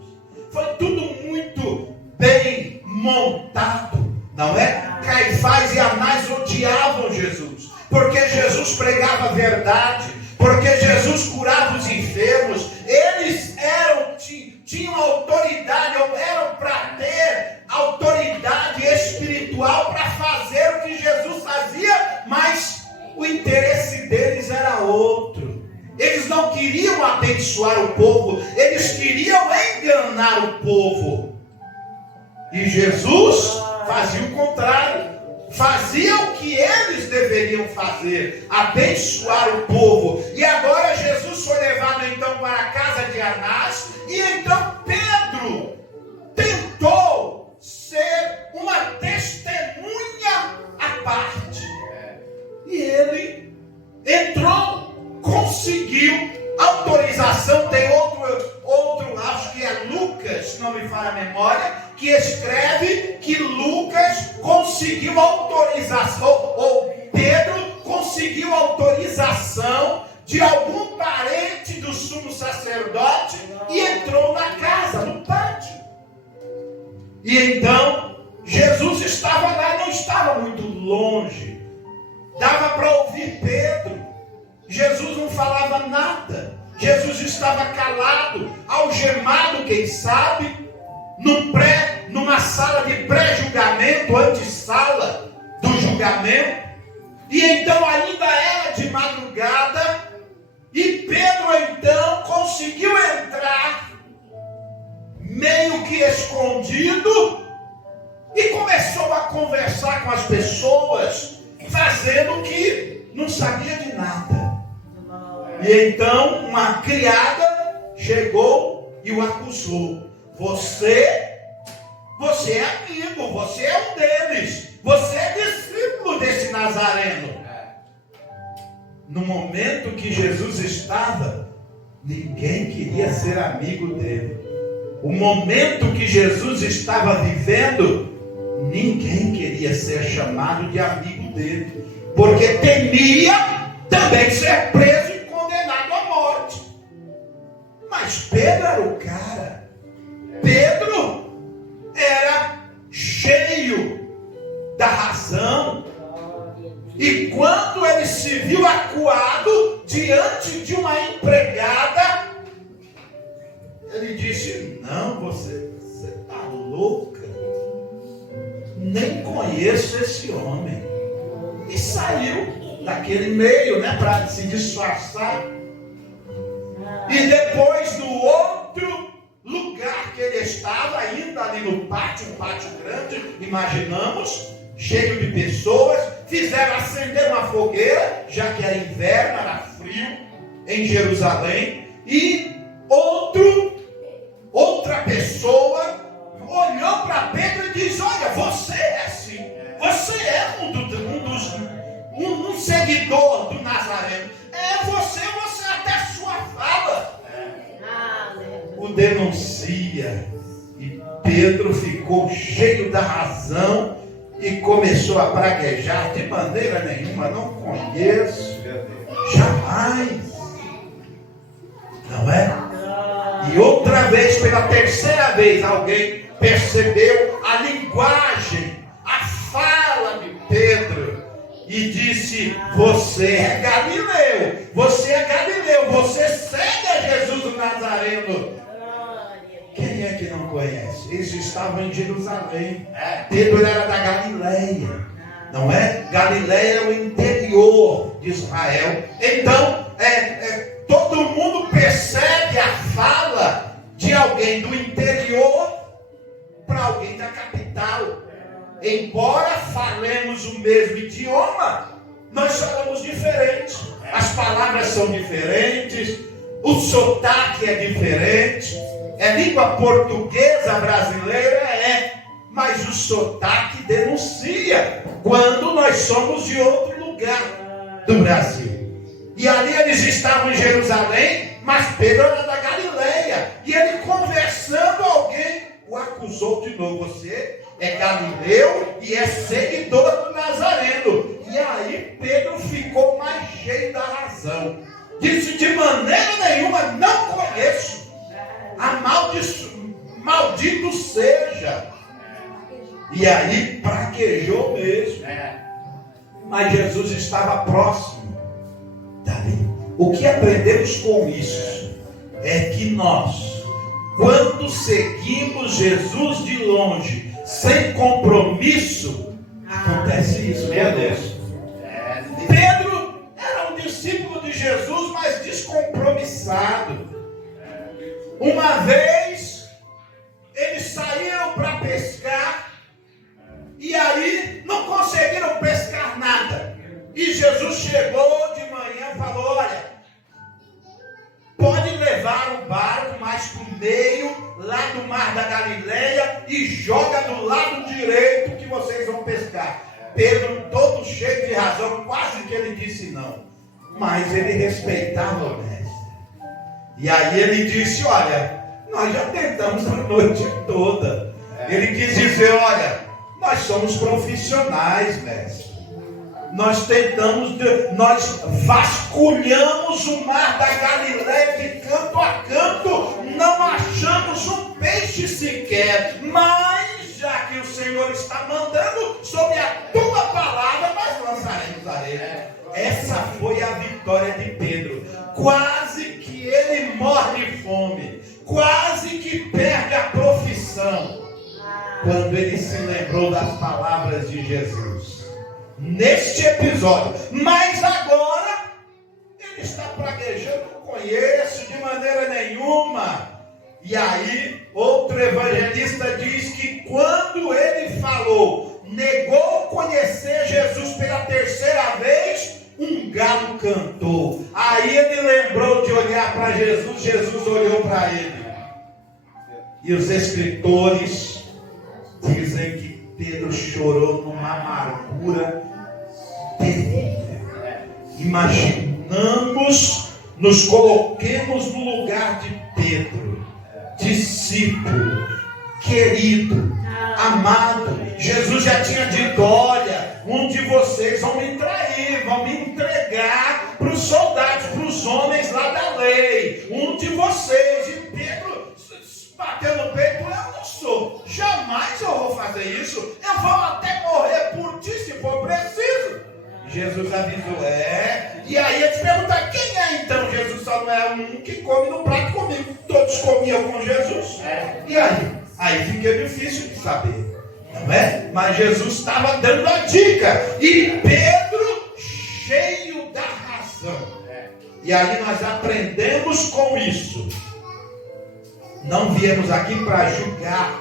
Foi tudo muito bem montado, não é? Caifás e Anás odiavam Jesus, porque Jesus pregava a verdade, porque Jesus curava os enfermos. Eles tinham autoridade, eram para ter autoridade espiritual para fazer o que Jesus fazia, mas o interesse deles era outro. Eles não queriam abençoar o povo, eles queriam enganar o povo. E Jesus fazia o contrário. Fazia o que eles deveriam fazer, abençoar o povo. E agora Jesus foi levado então para a casa de Anás. E então Pedro tentou ser uma testemunha à parte. E ele entrou, conseguiu autorização. Tem outro, acho que é Lucas, se não me falha a memória, que escreve que Lucas conseguiu autorização, ou Pedro conseguiu autorização de algum parente do sumo sacerdote e entrou na casa, no pátio. E então Jesus estava lá, não estava muito longe, dava para ouvir Pedro. Jesus não falava nada, Jesus estava calado, algemado, quem sabe, numa sala de pré-julgamento, antessala do julgamento. E então ainda era de madrugada, e Pedro então conseguiu entrar meio que escondido e começou a conversar com as pessoas, fazendo que não sabia de nada. E então uma criada chegou e o acusou. Você é amigo, você é um deles, você é discípulo desse Nazareno. No momento que Jesus estava, ninguém queria ser amigo dele. O momento que Jesus estava vivendo, ninguém queria ser chamado de amigo dele, porque temia também ser preso e condenado à morte. Mas Pedro era o cara. Pedro era cheio da razão. E quando ele se viu acuado diante de uma empregada, ele disse: não, você está louca, nem conheço esse homem. E saiu daquele meio, para se disfarçar. E depois no outro lugar que ele estava, ainda ali no pátio, um pátio grande, imaginamos, cheio de pessoas, fizeram acender uma fogueira, já que era inverno, era frio em Jerusalém, e outra pessoa olhou para Pedro e disse: olha, você é assim, você é um seguidor do Nazareno. o denuncia. E Pedro ficou cheio da razão e começou a praguejar. De maneira nenhuma, não conheço, jamais. Não é? E outra vez, pela terceira vez, alguém percebeu a linguagem, a fala de Pedro e disse: você é Galileu, você segue a Jesus o Nazareno. Quem é que não conhece? Eles estavam em Jerusalém. Pedro era da Galileia, não é? Galileia é o interior de Israel. Então, todo mundo percebe a fala de alguém do interior para alguém da capital. Embora falemos o mesmo idioma, nós falamos diferente. As palavras são diferentes, o sotaque é diferente. É língua portuguesa brasileira, mas o sotaque denuncia quando nós somos de outro lugar do Brasil. E ali eles estavam em Jerusalém, mas Pedro era da Galileia. E ele conversando, alguém o acusou de novo: você é Galileu e é seguidor do Nazareno. E aí Pedro ficou mais cheio da razão. Disse: de maneira nenhuma, não conheço. Maldito seja. E aí praguejou mesmo. Mas Jesus estava próximo dali. O que aprendemos com isso é que nós, quando seguimos Jesus de longe, sem compromisso, acontece isso, meu Deus. Pedro era um discípulo de Jesus, mas descompromissado. Uma vez eles saíram para pescar e aí não conseguiram pescar nada. E Jesus chegou de manhã e falou: olha, pode levar o barco mais para o meio lá do mar da Galileia e joga do lado direito que vocês vão pescar. Pedro, todo cheio de razão, quase que ele disse não, mas ele respeitava o mestre. E aí ele disse: olha, nós já tentamos a noite toda. Ele quis dizer: olha, nós somos profissionais, mestre. Nós nós vasculhamos o mar da Galileia de canto a canto, não achamos um peixe sequer. Mas, já que o Senhor está mandando, sob a tua palavra, nós lançaremos a rede. Essa foi a vitória de Pedro. Quase que ele morre de fome, quase que perde a profissão, quando ele se lembrou das palavras de Jesus neste episódio. Mas agora ele está praguejando: não conheço de maneira nenhuma. E aí outro evangelista diz que quando ele falou, negou conhecer Jesus pela terceira vez, um galo cantou. Aí ele lembrou de olhar para Jesus, Jesus olhou para ele. E os escritores dizem que Pedro chorou numa amargura terrível. Imaginamos, nos coloquemos no lugar de Pedro, discípulo, querido, amado. Jesus já tinha dito: olha, um de vocês vão me trair, vão me entregar para os soldados, para os homens lá da lei. Um de vocês. E Pedro bateu no peito: eu não sou, jamais eu vou fazer isso, eu vou até morrer por ti se for preciso. Jesus avisou: e aí eles perguntaram: quem é então? Jesus só não é um que come no prato comigo. Todos comiam com Jesus. E aí fica difícil de saber, não é? Mas Jesus estava dando a dica, e Pedro cheio da razão. E aí nós aprendemos com isso. Não viemos aqui para julgar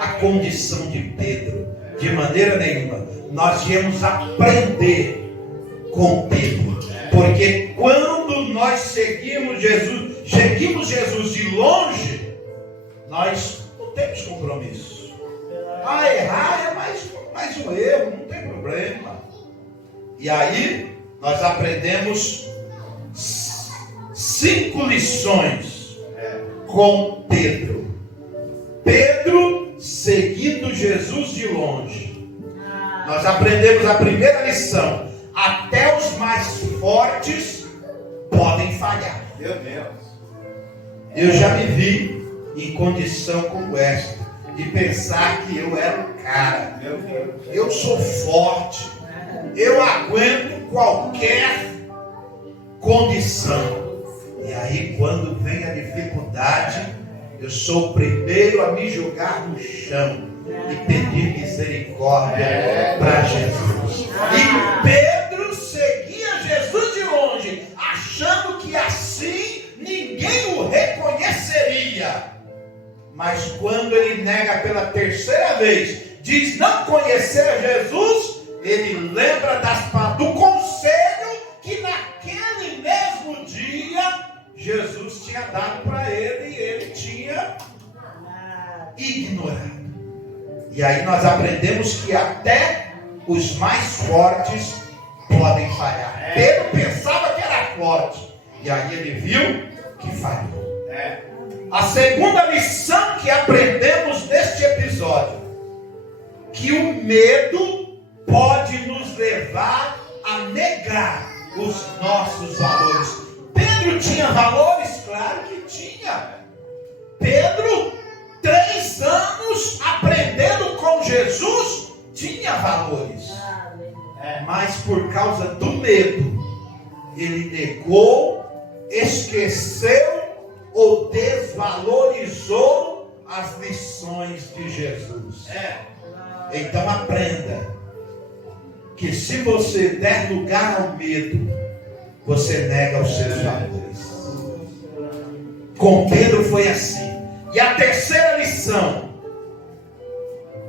a condição de Pedro, de maneira nenhuma. Nós viemos aprender com Pedro, porque quando nós seguimos Jesus de longe, nós não temos compromisso. Errar é mais um erro, não tem problema. E aí nós aprendemos 5 lições com Pedro. Pedro seguindo Jesus de longe. Nós aprendemos a primeira lição: até os mais fortes podem falhar. Meu Deus. Eu já me vi em condição como esta, de pensar que eu era o cara. Meu Deus. Eu sou forte, eu aguento qualquer condição. E aí, quando vem a dificuldade, eu sou o primeiro a me jogar no chão e pedir misericórdia para Jesus. E Pedro seguia Jesus de longe, achando que assim ninguém o reconheceria. Mas quando ele nega pela terceira vez, diz não conhecer Jesus, ele lembra do conselho que naquele mesmo dia Jesus tinha dado para ele e ele tinha ignorado. E aí nós aprendemos que até os mais fortes podem falhar. Pedro pensava que era forte, e aí ele viu que falhou. A segunda lição que aprendemos neste episódio, que o medo pode nos levar a negar os nossos valores. Pedro tinha valores? Claro que tinha. Pedro, 3 anos aprendendo com Jesus, tinha valores. Mas por causa do medo, ele negou, esqueceu ou desvalorizou as lições de Jesus. Então aprenda que se você der lugar ao medo, você nega os seus valores. Com Pedro foi assim. E a terceira lição: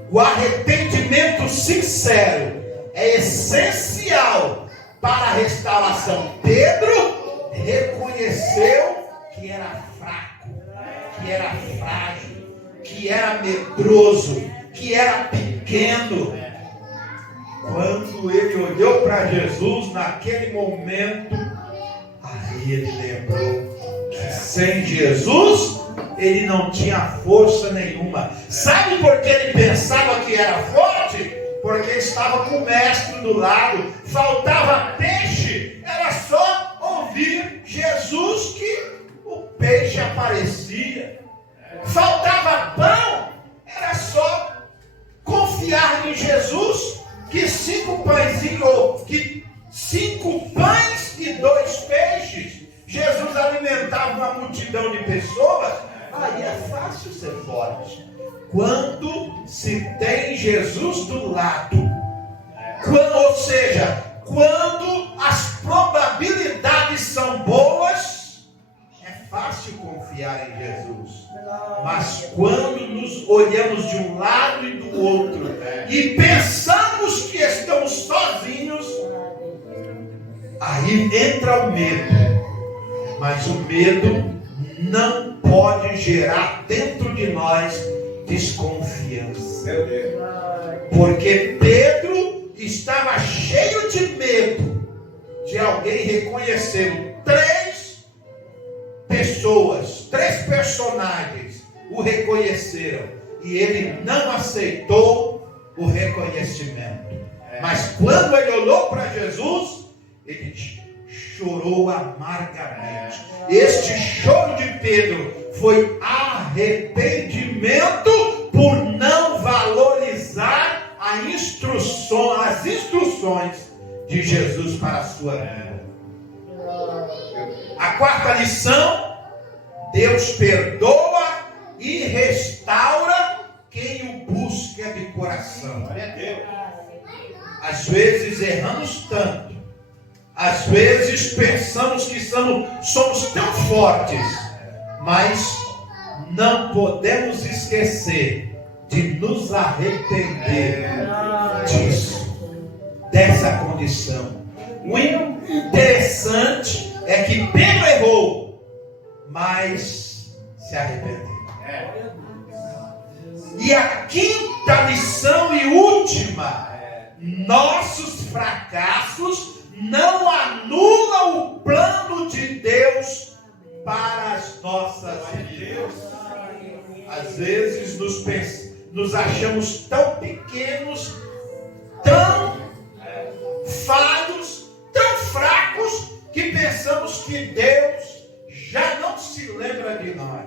o arrependimento sincero é essencial para a restauração. Pedro reconheceu que era fraco, que era frágil, que era medroso, que era pequeno. Quando ele olhou para Jesus naquele momento, aí ele lembrou que sem Jesus ele não tinha força nenhuma. Sabe por que ele pensava que era forte? Porque estava com o mestre do lado, faltava peixe, era só ouvir Jesus que o peixe aparecia. Faltava pão, era só confiar em Jesus que 5 pães e 2 peixes, Jesus alimentava uma multidão de pessoas. Aí é fácil ser forte. Quando se tem Jesus do lado, ou seja, quando as probabilidades são boas, é fácil confiar em Jesus. Mas quando nos olhamos de um lado e do outro e pensamos que estamos sozinhos, aí entra o medo. Mas o medo não pode gerar dentro de nós desconfiança. Porque Pedro estava cheio de medo de alguém reconhecê-lo. 3 pessoas, 3 personagens o reconheceram e ele não aceitou o reconhecimento. Mas quando ele olhou para Jesus, ele chorou amargamente. Este choro de Pedro foi arrependimento por não valorizar as instruções de Jesus para a sua vida. A quarta lição: Deus perdoa e restaura quem o busca de coração. Às vezes erramos tanto, às vezes pensamos que somos tão fortes, mas não podemos esquecer de nos arrepender disso, dessa condição. O interessante é que Pedro errou, mas se arrependeu. E a quinta lição e última: nossos fracassos não anulam o plano de Deus para as nossas vidas. vida. Às vezes nos achamos tão pequenos, tão falhos, tão fracos, que pensamos que Deus já não se lembra de nós.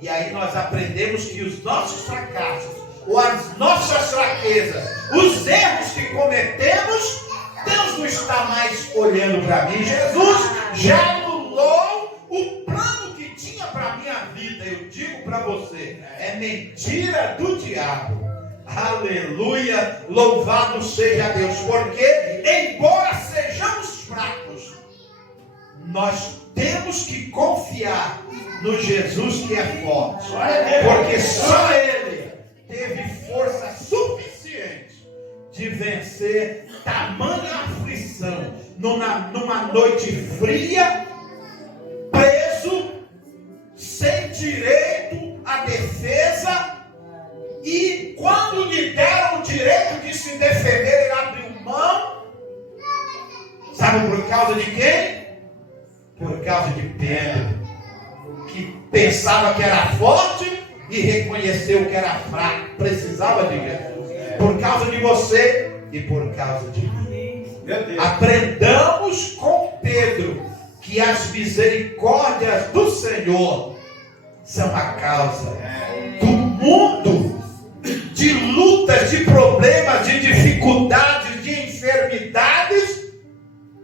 E aí nós aprendemos que os nossos fracassos, ou as nossas fraquezas, os erros que cometemos, Deus não está mais olhando para mim. Jesus já anulou o plano que tinha para a minha vida. Eu digo para você, é mentira do diabo. Aleluia, louvado seja Deus, porque embora sejamos fracos, nós temos que confiar no Jesus que é forte, porque só Ele teve força suficiente de vencer tamanha aflição numa noite fria, preso, sem direito à defesa. E quando lhe deram o direito de se defender, ele abriu mão. Sabe por causa de quem? Por causa de Pedro, que pensava que era forte e reconheceu que era fraco, precisava de Jesus. Por causa de você e por causa de mim. Aprendamos com Pedro que as misericórdias do Senhor são a causa do mundo, de lutas, de problemas, de dificuldades, de enfermidades,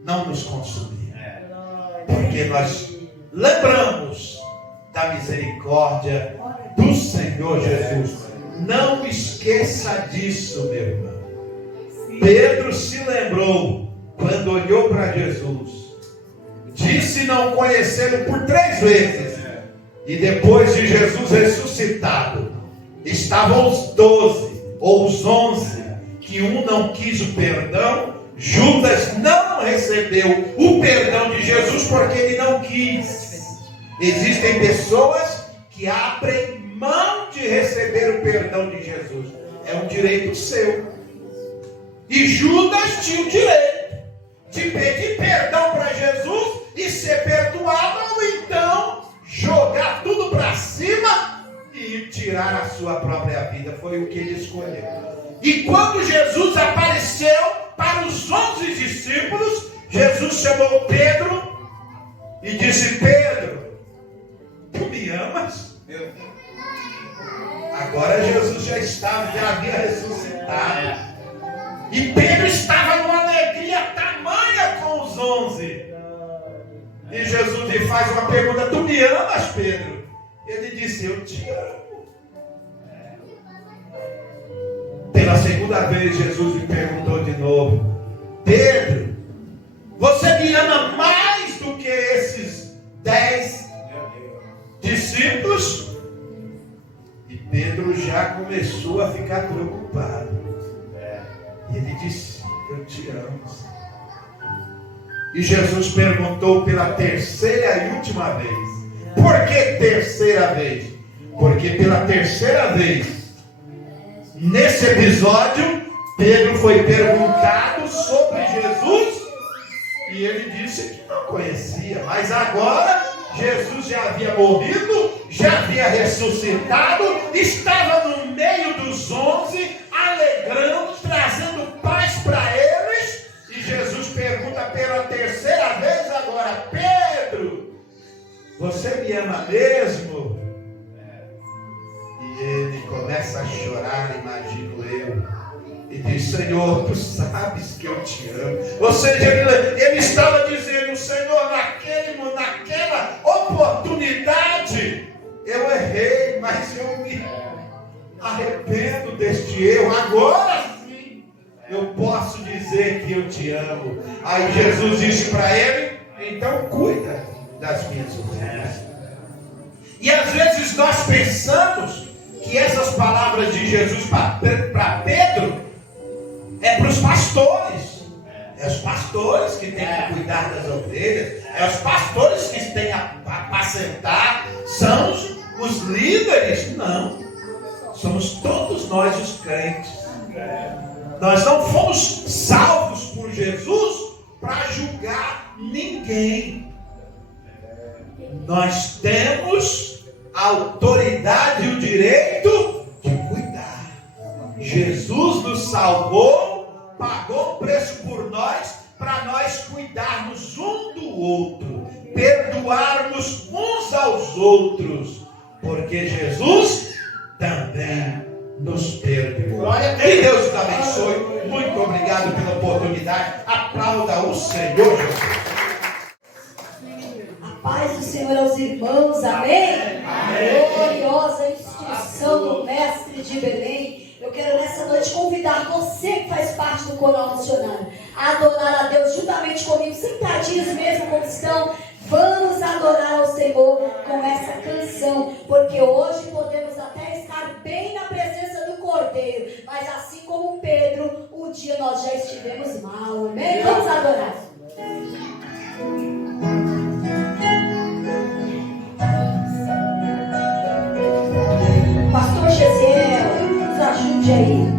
não nos consumir. Porque nós lembramos da misericórdia do Senhor Jesus. Não esqueça disso, meu irmão. Pedro se lembrou quando olhou para Jesus. Disse não conhecê-lo por 3 vezes. E depois de Jesus ressuscitado, estavam os 12 ou os 11, que um não quis o perdão. Judas não recebeu o perdão de Jesus porque ele não quis. Existem pessoas que abrem mão de receber o perdão de Jesus. É um direito seu. E Judas tinha o direito de pedir perdão para Jesus e ser perdoado, ou então jogar tudo para cima e tirar a sua própria vida. Foi o que ele escolheu. E quando Jesus apareceu para os 11 discípulos, Jesus chamou Pedro e disse: Pedro, tu me amas? Agora Jesus já havia ressuscitado. E Pedro estava numa alegria tamanha com os 11. E Jesus lhe faz uma pergunta: tu me amas, Pedro? Ele disse: eu te amo. Pela segunda vez Jesus lhe perguntou de novo: Pedro, você me ama mais do que esses 10 discípulos? E Pedro já começou a ficar preocupado. E ele disse: eu te amo. E Jesus perguntou pela terceira e última vez. Por que terceira vez? Porque pela terceira vez, nesse episódio, Pedro foi perguntado sobre Jesus e ele disse que não conhecia. Mas agora Jesus já havia morrido, já havia ressuscitado, estava no meio dos 11, alegrando, trazendo paz para eles. E Jesus pergunta pela terceira vez agora: Pedro, você me ama mesmo? E ele começa a chorar, imagino eu, e diz: Senhor, tu sabes que eu te amo. Ou seja, ele estava dizendo: Senhor, naquela oportunidade eu errei, mas eu me arrependo deste erro. Agora sim eu posso dizer que eu te amo. Aí Jesus disse para ele: então cuida das minhas ovelhas. E às vezes nós pensamos que essas palavras de Jesus para Pedro é para os pastores. É os pastores que têm que cuidar das ovelhas. É os pastores que têm que apacentar. São os líderes. Não. Somos todos nós os crentes. Nós não fomos salvos por Jesus para julgar ninguém. Nós temos a autoridade e o direito de cuidar. Jesus nos salvou, pagou o preço por nós, para nós cuidarmos um do outro, perdoarmos uns aos outros, porque Jesus também nos perdoou. Que Deus te abençoe. Muito obrigado pela oportunidade. Aplauda o Senhor Jesus. A paz do Senhor aos irmãos, amém? Amém. Gloriosa instrução do mestre de Belém. Eu quero nessa noite convidar você que faz parte do coral missionário a adorar a Deus juntamente comigo, sentadinhos mesmo como estão. Vamos adorar ao Senhor com essa canção, porque hoje podemos até estar bem na presença do Cordeiro, mas assim como Pedro, um dia nós já estivemos mal, amém? Vamos adorar. Pastor Gesiel, nos ajude aí.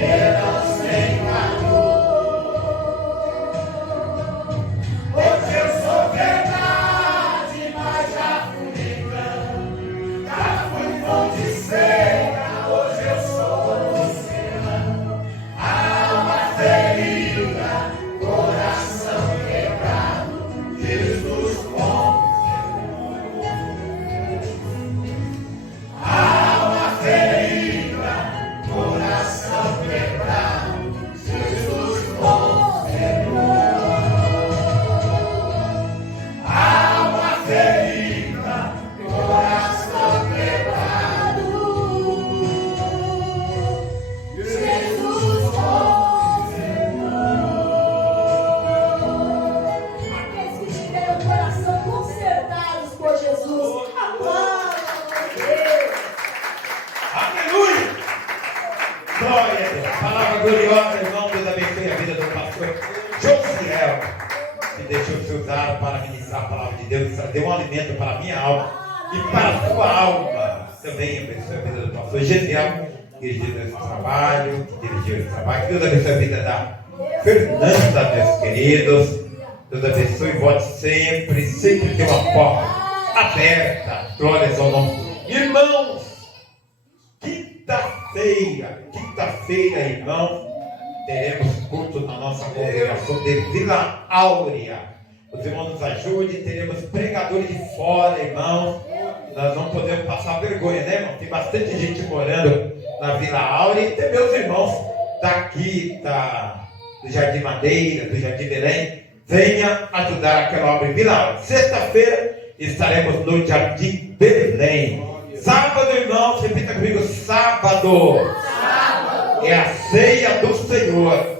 Yeah. gloriosa, irmão. Deus abençoe a vida do pastor Josiel, que deixou se usar para ministrar a palavra de Deus, trazer um alimento para a minha alma e para a sua alma. Também abençoe a vida do pastor Gesiel, dirigindo esse trabalho, que Deus abençoe a vida da Fernanda, meus queridos. Deus abençoe e volte sempre tem uma porta aberta. Glórias ao nome. Irmãos, quinta-feira, irmãos, teremos culto na nossa congregação de Vila Áurea. Os irmãos nos ajudem, teremos pregadores de fora, irmãos. Nós não podemos passar vergonha, né, irmão? Tem bastante gente morando na Vila Áurea e tem meus irmãos daqui, do Jardim Madeira, do Jardim Belém. Venha ajudar aquela obra em Vila Áurea. Sexta-feira estaremos no Jardim Belém. Sábado, irmãos, repita comigo, sábado. É a ceia do Senhor.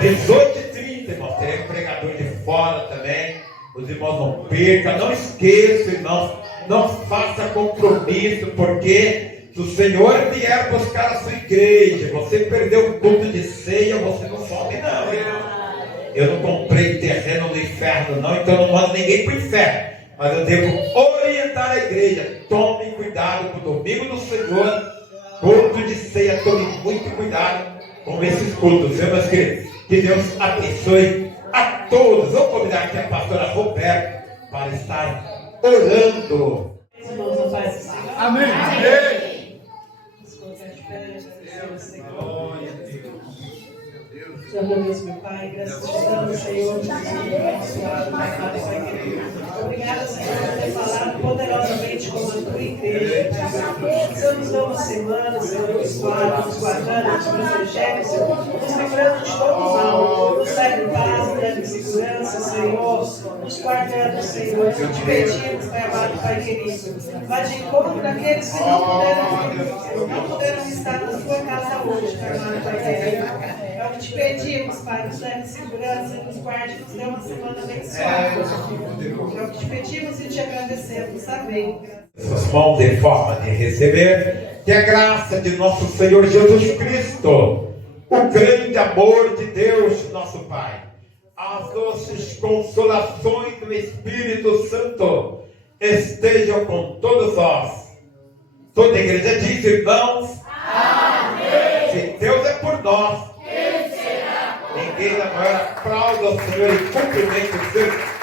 18h30, irmãos, teremos pregador de fora também. Os irmãos não percam, não esqueçam, irmãos, não faça compromisso, porque se o Senhor vier buscar a sua igreja, você perdeu o culto de ceia, você não sobe não, irmão. Eu não comprei terreno no inferno não, então eu não mando ninguém para o inferno. Mas eu devo orientar a igreja. Tome cuidado com o domingo do Senhor, culto de ceia. Tome muito cuidado com esses cultos, meus queridos. Que Deus abençoe a todos. Vou convidar aqui a pastora Roberta para estar orando. Irmãos, a paz do Senhor. Amém. Senhor Deus, meu Pai, graças te damos, Senhor, Jesus, abençoado, Pai, Pai querido. Obrigada, Senhor, por ter falado poderosamente com a tua igreja. Senhor, nos dá uma semana, Senhor, abençoado, nos guardando, nos protegendo, Senhor, nos livrando de todo mal, nos dando em paz, nos dando em segurança, Senhor, nos guardando, Senhor. Te pedimos, Pai amado, Pai querido, vá de encontro daqueles que não puderam estar na sua casa hoje, Pai amado, Pai querido. É o que te pedimos, Pai, nos dê segurança, nos guarde, nos dê uma semana abençoada. É o que te pedimos e te agradecemos. Amém. Suas mãos em forma de receber, que a graça de nosso Senhor Jesus Cristo, o grande amor de Deus, nosso Pai, as doces consolações do Espírito Santo estejam com todos nós. Toda a igreja diz, irmãos, amém. Se Deus é por nós, ninguém agora aplauda ao Senhor e cumprimenta o seu